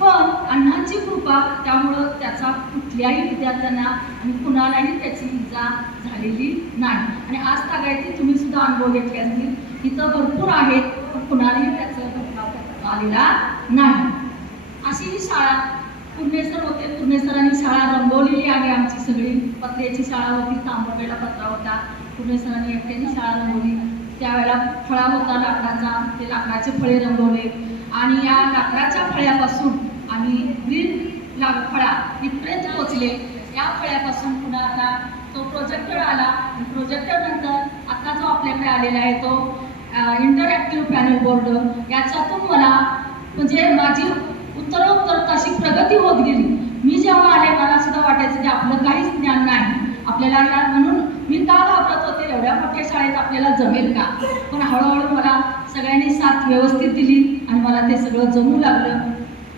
पण अण्णांची कृपा, त्यामुळं त्याचा कुठल्याही विद्यार्थ्यांना आणि कुणालाही त्याची इजा झालेली नाही. आणि आज तागायती तुम्ही सुद्धा अनुभव घेतले असतील, इथं भरपूर आहेत, पण कुणालाही त्याचा आलेला नाही. अशी ही शाळा पुर्णेसर होते. पुर्णेसरांनी शाळा रंगवलेली आहे. आमची सगळी पत्र्याची शाळा होती, तांबडलेला पत्रा होता. पुर्णेसरांनी एकट्याने शाळा रंगवली. त्यावेळेला फळा होता लाकडाचा, ते लाकडाचे फळे रंगवले आणि या लाकडाच्या फळ्यापासून आम्ही ग्रीन फळा इथपर्यंत पोचले. या फळ्यापासून पुन्हा आता तो प्रोजेक्टर आला. प्रोजेक्टर नंतर आता जो आपल्याकडे आलेला आहे तो इंटरॅक्टिव्ह पॅनल बोर्ड. याच्यातून मला म्हणजे माझी उत्तरोत्तर कशी प्रगती होत गेली. मी जेव्हा आले मला सुद्धा वाटायचं की आपलं काहीच ज्ञान नाही आपल्याला, या म्हणून मी का घाबरत होते, एवढ्या मोठ्या शाळेत आपल्याला जमेल का. पण हळूहळू मला सगळ्यांनी साथ व्यवस्थित दिली आणि मला ते सगळं जमू लागलं.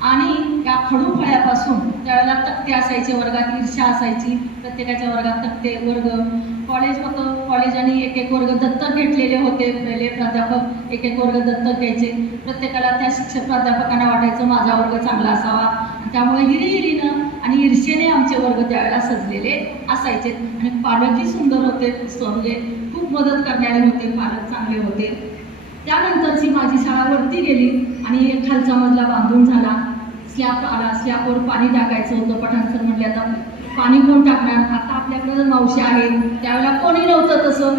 आणि या खडू फळ्यापासून त्यावेळेला तक्ते असायचे, वर्गात ईर्ष्या असायची, प्रत्येकाच्या वर्गात तक्ते वर्ग. कॉलेज होतं, कॉलेज आणि एक एक वर्ग दत्तक घेतलेले होते. पहिले प्राध्यापक एक एक वर्ग दत्तक घ्यायचे. प्रत्येकाला त्या शिक्षक प्राध्यापकांना वाटायचं माझा वर्ग चांगला असावा. त्यामुळे हिरीहिरीनं आणि ईर्षेने आमचे वर्ग त्यावेळेला सजलेले असायचे. आणि पालकही सुंदर होते, म्हणजे खूप मदत करणारे होते, पालक चांगले होते. त्यानंतरची माझी शाळा वरती गेली आणि एक खालचा मजला बांधून झाला. स्लॅब आला, स्लॅबवर पाणी टाकायचं होतं. पठाण सर म्हटले आता पाणी कोण टाकणार, आता आपल्याकडे मावशी आहे, त्यावेळेला कोणी नव्हतं तसं.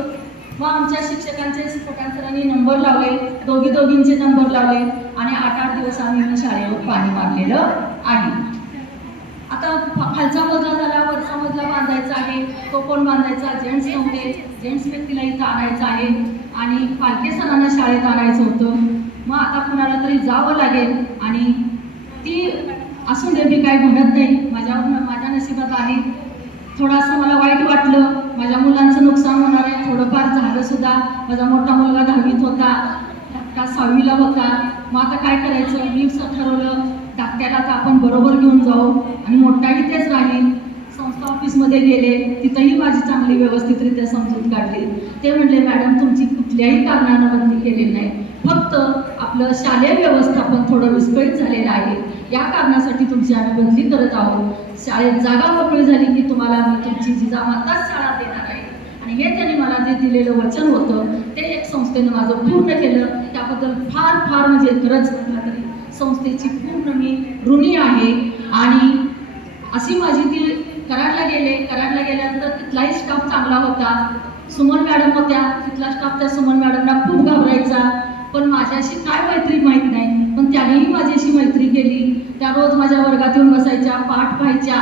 मग आमच्या शिक्षकांचे पठाण सरांनी नंबर लावले, दोघींचे नंबर लावले आणि 8-8 दिवस आम्ही शाळेवर पाणी मारलेलं आहे. आता खालचा मजला झाला, वरचा मजला बांधायचा आहे. तो कोण बांधायचा, जेंट्स नव्हते, जेंट्स व्यक्तीला इथं आणायचं आहे आणि पालके सरांना शाळेत आणायचं होतं. मग आता कुणाला तरी जावं लागेल आणि ती असून दे, मी काही म्हणत नाही, माझ्या नशिबात आहे. थोडंसं मला वाईट वाटलं, माझ्या मुलांचं नुकसान होणार आहे, थोडंफार झालं सुद्धा. माझा मोठा मुलगा 10वीत होता, धाकटा 6वीला होता. मग आता काय करायचं, मी ठरवलं धाकट्याला तर आपण बरोबर घेऊन जाऊ आणि मोठाही तेच राहील. संस्था ऑफिसमध्ये गेले, तिथंही माझी चांगली व्यवस्थितरित्या समजूत काढली. ते म्हणले मॅडम तुमची कुठल्याही कारणानं बदली केलेली नाही, फक्त आपलं शालेय व्यवस्थापन थोडं विस्कळीत झालेलं आहे, या कारणासाठी तुमची आम्ही बदली करत आहोत. शाळेत जागा मोकळी झाली की तुम्हाला मी तुमची जिजामाताच शाळा देणार आहे. आणि हे त्यांनी मला जे दिलेलं वचन होतं ते एक संस्थेनं माझं पूर्ण केलं. त्याबद्दल फार फार म्हणजे खरंच म्हटलं तरी संस्थेची पूर्ण मी ऋणी आहे. आणि अशी माझी ती कराडला गेल्यानंतर तिथलाही स्टाफ चांगला होता. सुमन मॅडम होत्या, तिथला स्टाफ त्या सुमन मॅडमला खूप घाबरायचा, पण माझ्याशी काय मैत्री माहीत नाही, पण त्यानेही माझ्याशी मैत्री केली. त्या रोज माझ्या वर्गात येऊन बसायच्या, पाठ पाहायच्या.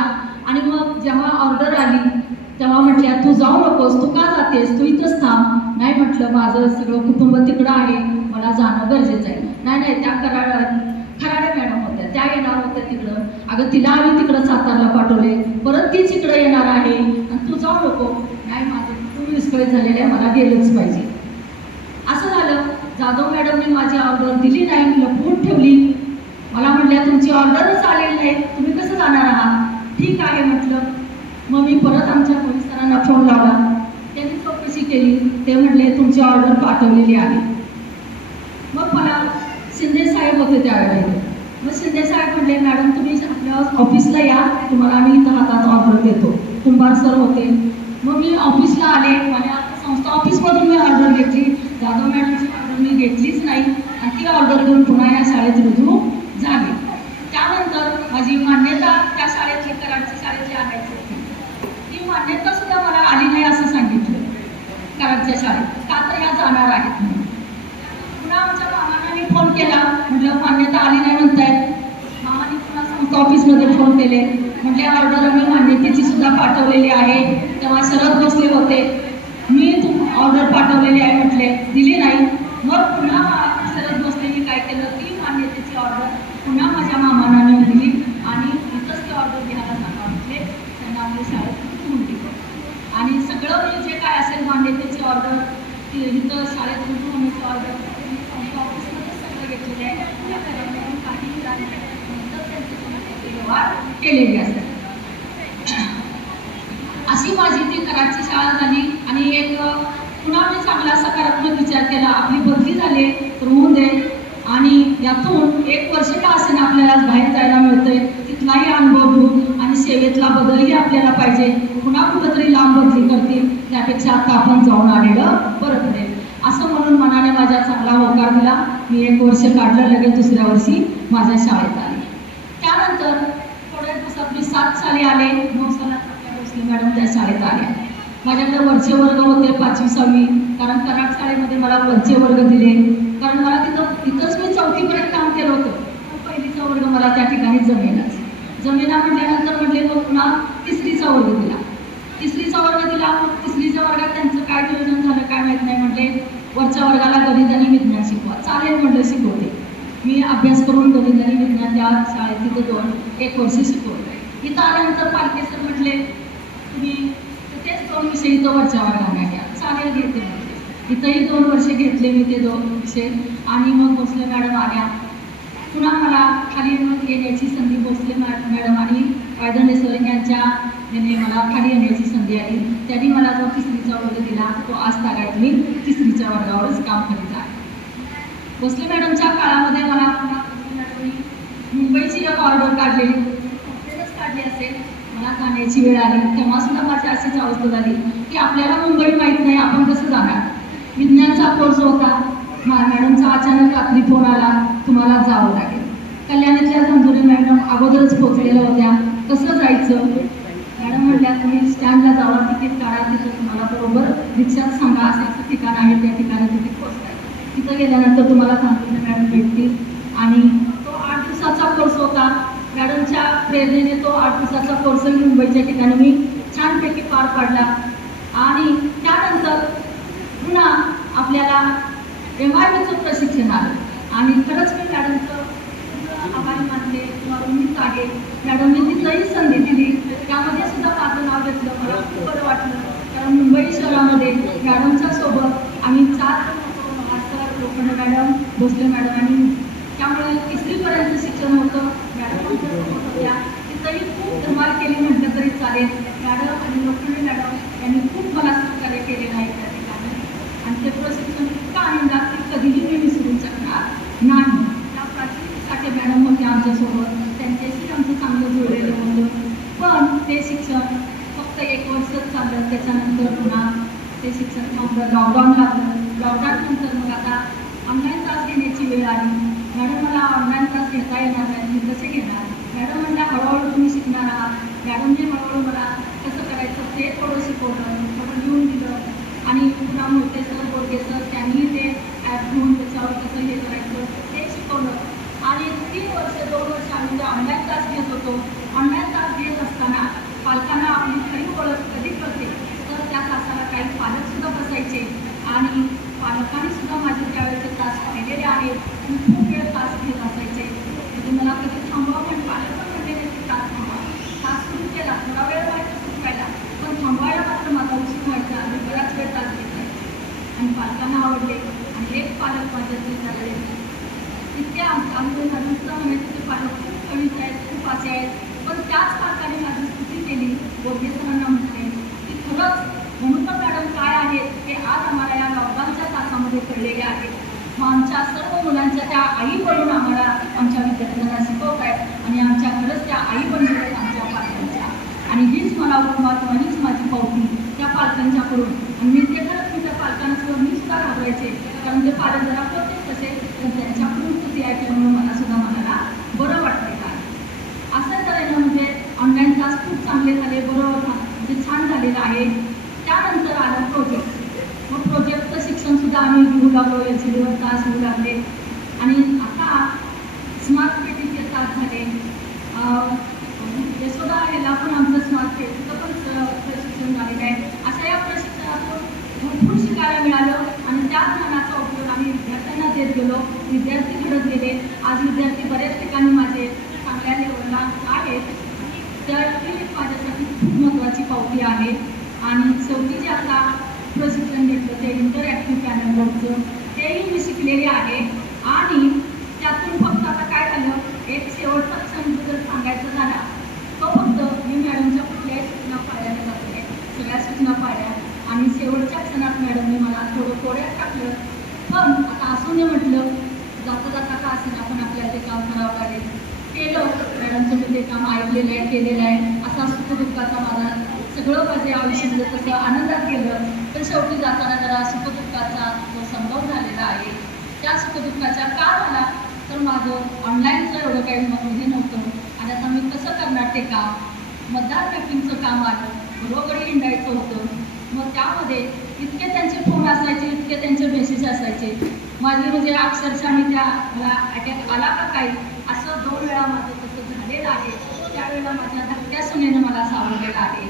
आणि मग जेव्हा ऑर्डर आली तेव्हा म्हटल्या तू जाऊ नकोस, तू का जातेस, तू इथंच थांब. नाही म्हटलं माझं सगळं कुटुंब तिकडं आहे, मला जाणं गरजेचं आहे. नाही त्या खराडे मॅडम होत्या, त्या येणार होत्या तिकडं. अगं तिला आम्ही तिकडं सातारला पाठवले, परत तीच इकडं येणार आहे आणि तू जाऊ नको. नाही माझं खूप विस्कळीत झालेलं आहे, मला गेलंच पाहिजे. असं झालं. जाधव मॅडमने माझी ऑर्डर दिली नाही, लपवून ठेवली. मला म्हटल्या तुमची ऑर्डरच आलेली नाही, तुम्ही कसं जाणार आहात. ठीक आहे म्हटलं. मग मी परत आमच्या पोलीस सरांना फोन लावला, त्यांनी चौकशी केली. ते म्हटले तुमची ऑर्डर पाठवलेली आहे. मग मला शिंदे साहेब होते त्यावेळेला. मग शिंदे साहेब म्हटले मॅडम तुम्ही आपल्या ऑफिसला या, तुम्हाला आम्ही इथं हातात ऑर्डर देतो. कुंभार सर होते. मग मी ऑफिसला आले, माझ्या संस्था ऑफिसमधून मी ऑर्डर घेतली. जाधव मॅडमची ऑर्डर मी घेतलीच नाही आणि ती ऑर्डर घेऊन पुन्हा या शाळेत रुजू झाली. त्यानंतर माझी मान्यता त्या शाळेतली कराडच्या शाळेतली आणायची होती. ती मान्यता सुद्धा मला आली नाही असं सांगितलं कराडच्या शाळेत, का तर या जाणार आहेत म्हणून. पुन्हा आमच्या मामांना मी फोन केला, म्हटलं मान्यता आली नाही म्हणतायत. मामाने पुन्हा संस्था ऑफिसमध्ये फोन केले, म्हटले ऑर्डर मी मान्यतेची सुद्धा पाठवलेली आहे. तेव्हा शरद बसले होते, मी ऑर्डर पाठवलेली आहे म्हटले, दिली नाही. मग पुन्हा शरद बसलेनी काय केलं, ती मान्यतेची ऑर्डर पुन्हा माझ्या मामांना नेऊन दिली आणि इथंच ती ऑर्डर घ्यायला सांगा म्हटले. त्यांना आपल्या शाळेत घेऊन दिलं आणि सगळं मी जे काय असेल मान्यतेची ऑर्डर, ती इथं शाळेत रुजू होण्याची ऑर्डर संस्था ऑफिसमध्येच सगळं घेतलेलं आहे. या करायला काहीही नंतर त्यांची व्यवहार केलेली असते. अशी माझी ती कराडची शाळा झाली. आणि एक पुन्हा मी चांगला सकारात्मक विचार केला, आपली बदली झाली तर होऊन दे, आणि यातून 1 वर्ष का असेल आपल्याला बाहेर जायला मिळतंय, तिथलाही अनुभव घेऊन आणि सेवेतला बदलही आपल्याला पाहिजे. पुन्हा कुठंतरी लांब बदली करतील त्यापेक्षा आता आपण जाऊन आलेलं बरं पडेल असं म्हणून मनाने माझ्या चांगला होकार दिला. मी 1 वर्ष काढलं, लगेच दुसऱ्या वर्षी माझ्या शाळेत आले. त्यानंतर थोड्या दिवसात मी 7 साली आले. 9 सालात आपल्या भोसले मॅडम त्या शाळेत आल्या. माझ्याकडे वरचे वर्ग होते 5वी 6वी, कारण कराड शाळेमध्ये मला वरचे वर्ग दिले, कारण मला तिथंच मी 4थीपर्यंत काम केलं होतं. पहिलीचा वर्ग मला त्या ठिकाणी जमेना म्हटल्यानंतर म्हटले मग पुन्हा 3रीचा वर्ग दिला. 3रीचा वर्ग दिला. मग 3रीच्या वर्गात त्यांचं काय नियोजन झालं काय माहीत नाही, म्हटले वरच्या वर्गाला गणित आणि विज्ञान शिकवा. चालेल म्हटलं, शिकवते. मी अभ्यास करून गणित आणि विज्ञान त्या शाळेत तिथं 1 वर्ष शिकवलं. इथं आल्यानंतर पालके सर म्हटले तुम्ही तेच 2 विषय इथं वरच्या वर्गाला घ्या. चालेल, घेते म्हटले. इथंही 2 वर्ष घेतले मी ते 2 विषय. आणि मग भोसले मॅडम आल्या. पुन्हा मला खाली येण्याची संधी भोसले मॅडम आणि वायदंडे सर यांनी मला खाली येण्याची संधी आली. त्यांनी मला जो 3रीचा वर्ग दिला तो आज तागायत मी 3रीच्या वर्गावरच काम करीत आहे. भोसले मॅडमच्या काळामध्ये मला पुन्हा भोसले मॅडमनी मुंबईची एक ऑर्डर काढलेली, काढली असेल. मला जाण्याची वेळ आली. तेव्हा सुद्धा माझी अशीच अवस्था झाली की आपल्याला मुंबई माहीत नाही, आपण कसं जाणार. विज्ञानचा कोर्स होता. मॅडमचा अचानक रात्री फोन आला, तुम्हाला जावं लागेल. कल्याणीतल्या धंदुरे मॅडम अगोदरच पोचलेल्या होत्या. कसं जायचं. मॅडम म्हटल्या तुम्ही स्टँडला जावा, तिकीट काढा, तिथं तुम्हाला बरोबर रिक्षात सांगा असं ठिकाण आहे, त्या ठिकाणी तिकीट पोचताय. तिथं गेल्यानंतर तुम्हाला धंदुरे मॅडम भेटतील. आणि तो 8 दिवसाचा कोर्स होता. मॅडमच्या प्रेरणेने तो 8 दिवसाचा कोर्स मुंबईच्या ठिकाणी मी छानपैकी पार पाडला. आणि त्यानंतर पुन्हा आपल्याला MIBचं प्रशिक्षण आलं. आणि खरंच मी मॅडमचं आभारी मानले किंवा ऋणीच आहे. मॅडमने तिथंही संधी दिली, त्यामध्ये सुद्धा माझं नाव घेतलं. मला खूप बरं वाटलं, कारण मुंबई शहरामध्ये मॅडमच्या सोबत आम्ही 4 sir, Lokhande madam, Bhosale madam आणि त्यामुळे 3रीपर्यंत शिक्षण होतं. मॅडम आमच्यासोबत होत्या. तिथंही खूप धमाल केली म्हटलं तरी चालेल. मॅडम आणि लोखंडे मॅडम यांनी खूप मला सहकार्य केलेलं आहे त्या ठिकाणी. आणि ते प्रशिक्षण इतकं आनंदात की कधीही मी विसरू शकणार नाही. त्या प्राचीन साठे मॅडम होते आमच्यासोबत, त्यांच्याशी आमचं चांगलं जुळलेलं होतं. पण ते शिक्षण फक्त 1 वर्षच चाललं. त्याच्यानंतर पुन्हा ते शिक्षण थांबलं. लॉकडाऊन लागलं. लॉकडाऊननंतर मग आता ऑनलाईन क्लास घेण्याची वेळ आली. मॅडम मला ऑनलाईन क्लास घेता येणार नाही, मी कसे घेणार. मॅडम म्हणल्या हळूहळू तुम्ही शिकणार आहात. मॅडमने हळूहळू मला कसं करायचं ते थोडं शिकवलं, थोडं लिहून दिलं. आणि पुन्हा मोठे सर, बोर्गे सर, त्यांनी ते ॲप घेऊन त्याच्यावर कसं हे करायचं ते शिकवलं. आणि 3 वर्ष 2 वर्ष आम्ही जे ऑनलाईन क्लास घेत होतो. ऑनलाईन क्लास घेत असताना पालकांना आपली खरी ओळख कधी कळते तर त्या तासाला काही पालकसुद्धा बसायचे. आणि पालकांनी सुद्धा माझे त्यावेळेचे क्लास पाहिलेले आहेत. मी खूप वेळ क्लास घेत असायचे. म्हणजे मला कधी थांबवा पण पालक पण म्हणलेले की क्लास थांबवा. क्लास सुरू केला, थोडा वेळ व्हायचा सुटवायला, पण थांबवायला मात्र माझा उशीर व्हायचा. आणि बराच वेळ क्लास घेत आणि पालकांना आवडले. आणि एक पालक माझ्याशी झाले इतके आमचं नुसतं म्हणायचं ते पालक खूप कमीच आहेत, खूप असे आहेत. पण त्याच पालकाने माझी स्तुती केली. बोर्गे सरांना म्हटले की खरंच म्हणून तर मॅडम काय आहेत ते आज आम्हाला या लॉकडाऊनच्या तासामध्ये कळलेले आहेत. मग आमच्या सर्व मुलांच्या त्या आई बनून आम्हाला आमच्या विद्यार्थ्यांना शिकवत आहेत. आणि आमच्या खरंच त्या आई बनल्या आहेत आमच्या पालकांच्या. आणि हीच मला महत्त्व, हीच माझी पावती त्या पालकांच्याकडून. आणि मी ते खरंच मी त्या पालकांसोबत मी सुद्धा घाबरायचे, कारण ते पालक जरा होतेच तसे, पण त्यांच्याकडून स्तुती ऐकल्यामुळे मला सुद्धा मनाला बरं वाटते. काय असं करायला म्हणजे ऑनलाईन क्लास खूप चांगले झाले, बरं म्हणजे छान झालेलं आहे. त्यानंतर आलं प्रोजेक्ट. मग प्रोजेक्टचं शिक्षणसुद्धा आम्ही घेऊ लागलो. LCDवर तास घेऊ लागले. आणि आता स्मार्ट पेटीचे तास झाले. यशोदा ह्याला पण आमचं स्मार्ट पेटीचं पण प्रशिक्षण झालेलं आहे. अशा या प्रशिक्षणातून भरपूर शिकायला मिळालं. आणि त्या ज्ञानाचा उपयोग आम्ही विद्यार्थ्यांना देत गेलो. विद्यार्थी घडत गेले. आज विद्यार्थी बऱ्याच ठिकाणी माझे चांगल्या लेवलला आहेत. तर ती माझ्यासाठी खूप महत्त्वाची पावती आहे. आणि शेवटी जे आता प्रशिक्षण घेतलं ते इंटरॅक्टिव्ह पॅनल बोर्डचं तेही मी शिकलेले आहे. आणि त्यातून फक्त आता काय झालं, एक शेवटचा क्षण जर सांगायचं झाला तो फक्त मी मॅडमच्या कुठल्याही सूचना पाळल्या जाते, सगळ्या सूचना पाळल्या. आणि शेवटच्या क्षणात मॅडमने मला हे काम ऐकलेलं आहे, केलेलं आहे. असा सुखदुःखाचा माझा सगळं माझे आयुष्यामध्ये तसं आनंदात गेलं. तर शेवटी जाताना जरा सुखदुःखाचा जो संभव झालेला आहे, त्या सुखदुःखाच्या का झाला, तर माझं ऑनलाईनचं एवढं काही हे नव्हतं. आणि आता मी कसं करणार ते काम, मतदार मॅपिंगचं काम आलं, घरोघरी हिंडायचं होतं. मग त्यामध्ये इतके त्यांचे फोन असायचे, इतके त्यांचे मेसेज असायचे. माझी म्हणजे अक्षरशः मी त्या मला अटॅक आला का काही असं 2 वेळा माझं तसं झालेलं आहे. त्यावेळेला माझ्या धाकट्या सुनेनं मला सावरलेलं आहे.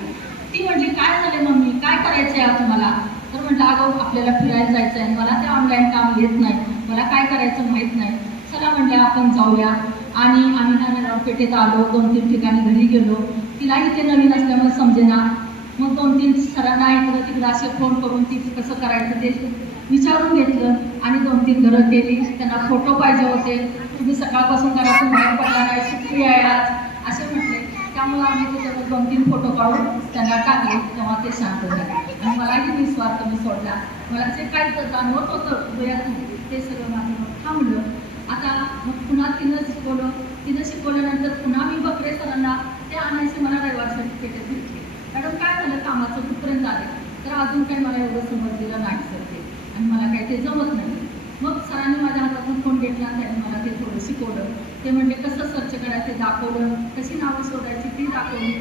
ती म्हटली, काय झाले मम्मी, काय करायचं आहे तुम्हाला? तर म्हटलं, अगं आपल्याला फिरायला जायचं आहे, मला ते ऑनलाईन काम येत नाही, मला काय करायचं माहीत नाही. चला म्हटलं आपण जाऊया. आणि आम्ही नारायणराव पेठेत आलो, 2-3 ठिकाणी घरी गेलो. तिलाही ते नवीन असल्यामुळे समजेना. मग 2-3 सरांना इकडं तिकडं असे फोन करून ती कसं करायचं ते विचारून घेतलं. आणि 2-3 घरं केली. त्यांना फोटो पाहिजे होते. तुम्ही सकाळपासून घरातून बाहेर पडला नाही, सुट्टी आहे आज असे म्हटले. त्यामुळे आम्ही त्याच्यावर 2-3 फोटो काढून त्यांना टाकले. तेव्हा ते शांत झाले आणि मलाही निस्वार्थ मी सोडला. मला जे काही जाणवत होतं हृदयातून ते सगळं माझं थांबलं. आता मग पुन्हा तिनं शिकवल्यानंतर पुन्हा मी बकरे सरांना ते आणायचे. मला रविवार सर्टिफिकेट दिले. मॅडम काय झालं कामाचं कुठपर्यंत आले, तर अजून काही मला एवढं समजलेलं नाही सर ते, आणि मला काही ते जमत नाही. मग सरांनी माझ्या हातातून फोन घेतला, त्यांनी मला ते थोडं शिकवलं. ते म्हणजे कसं सर्च करायचं ते दाखवलं, कशी नावं शोधायची ती दाखवली.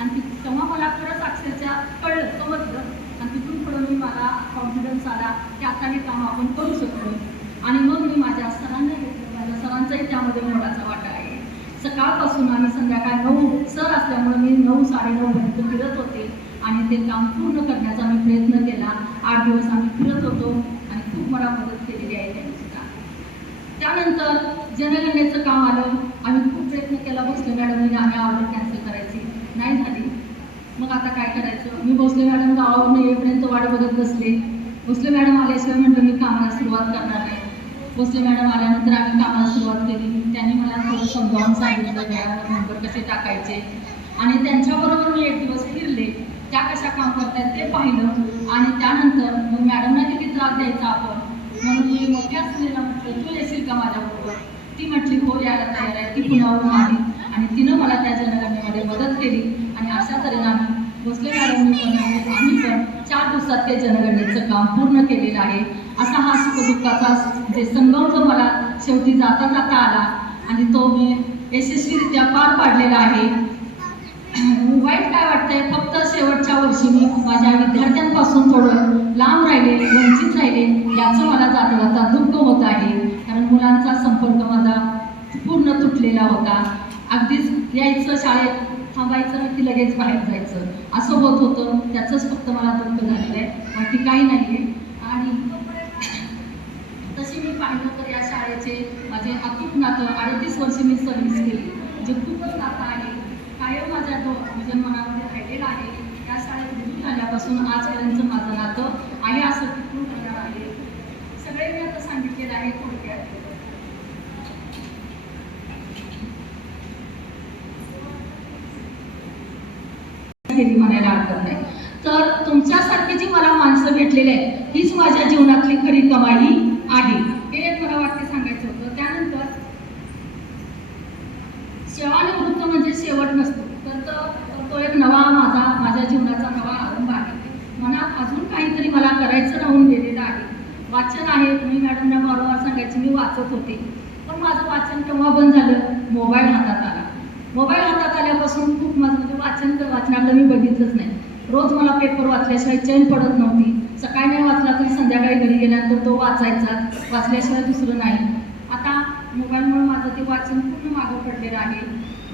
आणि तेव्हा मला खरंच अक्षरशः कळलं, समजलं. आणि तिथून पुढं मला कॉन्फिडन्स आला की आता हे काम आपण करू शकतो. आणि मग मी माझ्या सरांना घेतलं. माझ्या सरांचाही त्यामध्ये मोलाचा वाटा आहे. सकाळपासून आम्ही संध्याकाळ 9 सर असल्यामुळे मी 9-9:30 पर्यंत फिरत होते आणि ते काम पूर्ण करण्याचा मी प्रयत्न केला. 8 दिवस आम्ही फिरत होतो आणि खूप मला मदत केलेली आहे त्यांनी सुद्धा. त्यानंतर जनगणनेचं काम आलं. आम्ही खूप प्रयत्न केला. भोसले मॅडमने आम्ही ऑर्डर कॅन्सल करायची, नाही झाली. मग आता काय करायचं, मी भोसले मॅडम गावावरून येईपर्यंत वाट बघत बसले. भोसले मॅडम आल्याशिवाय म्हटलं मी कामाला सुरुवात करणार नाही. भोसले मॅडम आल्यानंतर आम्ही कामाला सुरुवात केली. त्यांनी मला थोडं समजावून सांगितलं घरावर नंबर कसे टाकायचे. आणि त्यांच्याबरोबर मी 1 दिवस फिरले. त्या कशा काम करतात ते पाहिलं. आणि त्यानंतर मग मॅडमना किती त्रास द्यायचा आपण, म्हणून मी मोठ्या सुनेला म्हटलं, तू येशील का माझ्याबरोबर? ती म्हटली हो, यायला तयार आहे. ती पुण्यावरून आली आणि तिनं मला त्या जनगणनेमध्ये मदत केली. आणि अशा तऱ्हेने आम्ही भोसले मॅडमनी पण आम्ही पण 4 दिवसात ते जनगणनेचं काम पूर्ण केलेलं आहे. असा हा सुखदुःखाचा जे संगम जो मला शेवटी जाता जाता आला आणि तो मी यशस्वीरित्या पार पाडलेला आहे. वाईट काय वाटतंय, फक्त शेवटच्या वर्षी मी माझ्या विद्यार्थ्यांपासून थोडं लांब राहिले, वंचित राहिले, याचं मला जाता जाता दुःख होत आहे. कारण मुलांचा संपर्क माझा पूर्ण तुटलेला होता. अगदीच यायचं शाळेत, थांबायचं की लगेच बाहेर जायचं असं होत होतं. त्याचंच फक्त मला दुःख झालेलं आहे, बाकी काही नाही आहे. आणि तशी मी पाहिलं तर या शाळेचे माझे अतूट नातं 38 वर्ष मी सर्व्हिस केली, जे खूपच नातं आहे. कायम माझ्या तो म्हणजे मनामध्ये राहिलेला आहे. या शाळेत रुजू झाल्यापासून आजपर्यंत माझं नातं आहे असं टिकून राहणार आहे. सगळे मी आता सांगितलेलं आहे थोडक्यात. म्हणायला हरकत नाही. तर तुमच्यासारखी जी मला माणसं भेटलेली आहेत हीच माझ्या जीवनातली खरी कमाई आहे. हे एक मला वाक्य सांगायचं होतं. त्यानंतर सेवानिवृत्त म्हणजे शेवट नसतो, तर तो एक माझ्या जीवनाचा नवा आरंभ आहे. मनात अजून काहीतरी मला करायचं राहून गेलेलं आहे. वाचन आहे. मी मॅडमना वारंवार सांगायची मी वाचत होते, पण माझं वाचन केव्हा बंद झालं, मोबाईल हातात आला. मोबाईल हातात आल्यापासून खूप माझं म्हणजे वाचनाकडे मी बघितलंच नाही. रोज मला पेपर वाचल्याशिवाय चैन पडत नव्हती. सकाळी नाही वाचला तरी संध्याकाळी घरी गेल्यानंतर तो वाचायचा, वाचल्याशिवाय दुसरं नाही. आता मोबाईलमुळे माझं ते वाचन पूर्ण मागं पडलेलं आहे.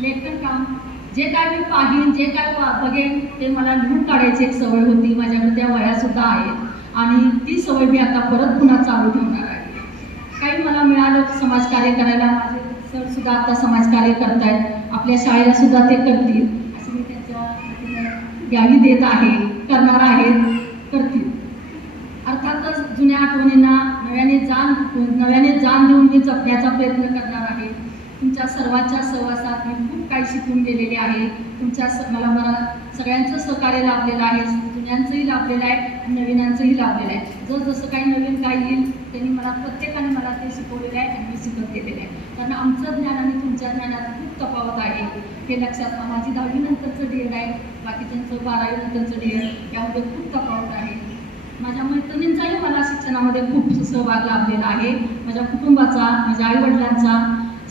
लेखन काम, जे काय मी पाहीन, जे काय बघेन ते मला लिहून काढायची एक सवय होती. माझ्याकडे त्या वह्यासुद्धा आहेत आणि ती सवय मी आता परत पुन्हा चालू ठेवणार आहे. काही मला मिळालं समाजकार्य करायला. माझे सर सुद्धा आता समाजकार्य करतायत. आपल्या शाळेला सुद्धा ते करतील अशी मी त्यांच्या ग्याही देत आहे, करणार आहेत, करतील. अर्थातच जुन्या आठवणींना नव्याने जाण देऊन मी जपण्याचा प्रयत्न करणार आहे. तुमच्या सर्वांच्या सहवासात मी खूप काही शिकून गेलेले आहे. मला सगळ्यांचं सहकार्य लाभलेलं आहे. जुन्यांचंही लाभलेलं आहे, नवीनांचंही लाभलेलं आहे. जसं काही नवीन काही येईल त्यांनी मला प्रत्येकाने मला ते शिकवलेलं आहे आणि मी शिकत गेलेलं आहे. कारण आमचं ज्ञान आणि तुमच्या ज्ञानात खूप तफावत आहे हे लक्षात. माझी 10वी नंतरचं डी एड आहे, बाकीच्यांचं 12वी नंतरचं डी एड, यामध्ये खूप तफावत आहे. माझ्या मैत्रिणींचाही मला शिक्षणामध्ये खूप सहभाग लाभलेला आहे. माझ्या कुटुंबाचा, माझ्या आईवडिलांचा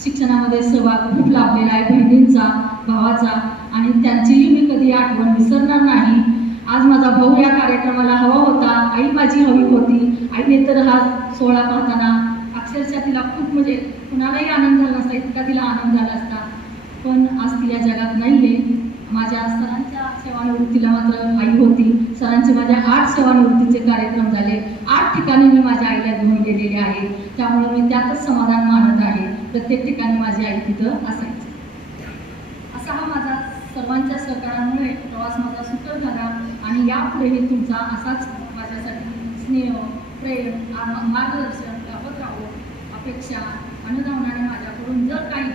शिक्षणामध्ये सहभाग खूप लाभलेला आहे, बहिणींचा, भावाचा, आणि त्यांचीही मी कधी आठवण विसरणार नाही. आज माझा भाऊ या कार्यक्रमाला हवा होता, आई माझी हवी होती. आईने तर हा सोहळा पाहताना अक्षरशः तिला खूप म्हणजे कुणालाही आनंद झाला नसता, इतका तिला आनंद झाला असता. पण आज ती या जगात नाही आहे. माझ्या सरांच्या सेवानिवृत्तीला मात्र आई होती. सरांचे माझ्या 8 सेवानिवृत्तीचे कार्यक्रम झाले. 8 ठिकाणी मी माझ्या आईला घेऊन गेलेले आहे. त्यामुळे मी त्यातच समाधान मानत आहे. प्रत्येक ठिकाणी माझी आई तिथं असायची. असा हा माझा सर्वांच्या सहकारामुळे प्रवास माझा सुकर झाला आणि यापुढेही तुमचा असाच माझ्यासाठी स्नेह, प्रेम, मार्गदर्शन लाभत राहो. अपेक्षा, अनुदानाने माझ्याकडून जर काही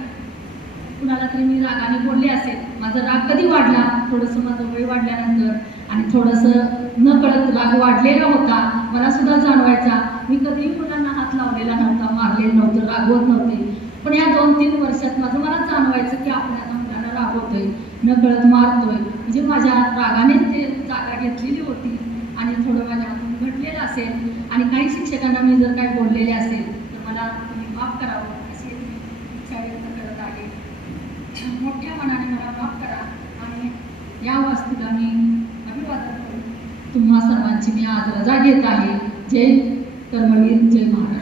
कुणाला तरी मी रागाने बोलले असेल, माझा राग कधी वाढला, थोडंसं माझं वय वाढल्यानंतर आणि थोडंसं न कळत राग वाढलेला होता, मला सुद्धा जाणवायचा. मी कधीही मुलांना हात लावलेला नव्हता, मारलेलं नव्हतं, रागवत नव्हते. पण या 2-3 वर्षात मला जाणवायचं की आपण आता मुलांना रागवतोय, न कळत मारतोय. म्हणजे माझ्या रागाने ते जागा घेतलेली होती आणि थोडं माझ्या हातून घडलेलं असेल आणि काही शिक्षकांना मी जर काही बोललेले असेल तर मला तुम्ही माफ करावं अशी इच्छा व्यक्त करत आहे. मोठ्या मनाने मला माफ करा आणि या वास्तूला मी अभिवादन करून तुम्हा सर्वांची मी आज रजा घेत आहे. जय कर्मवीर, जय महाराज.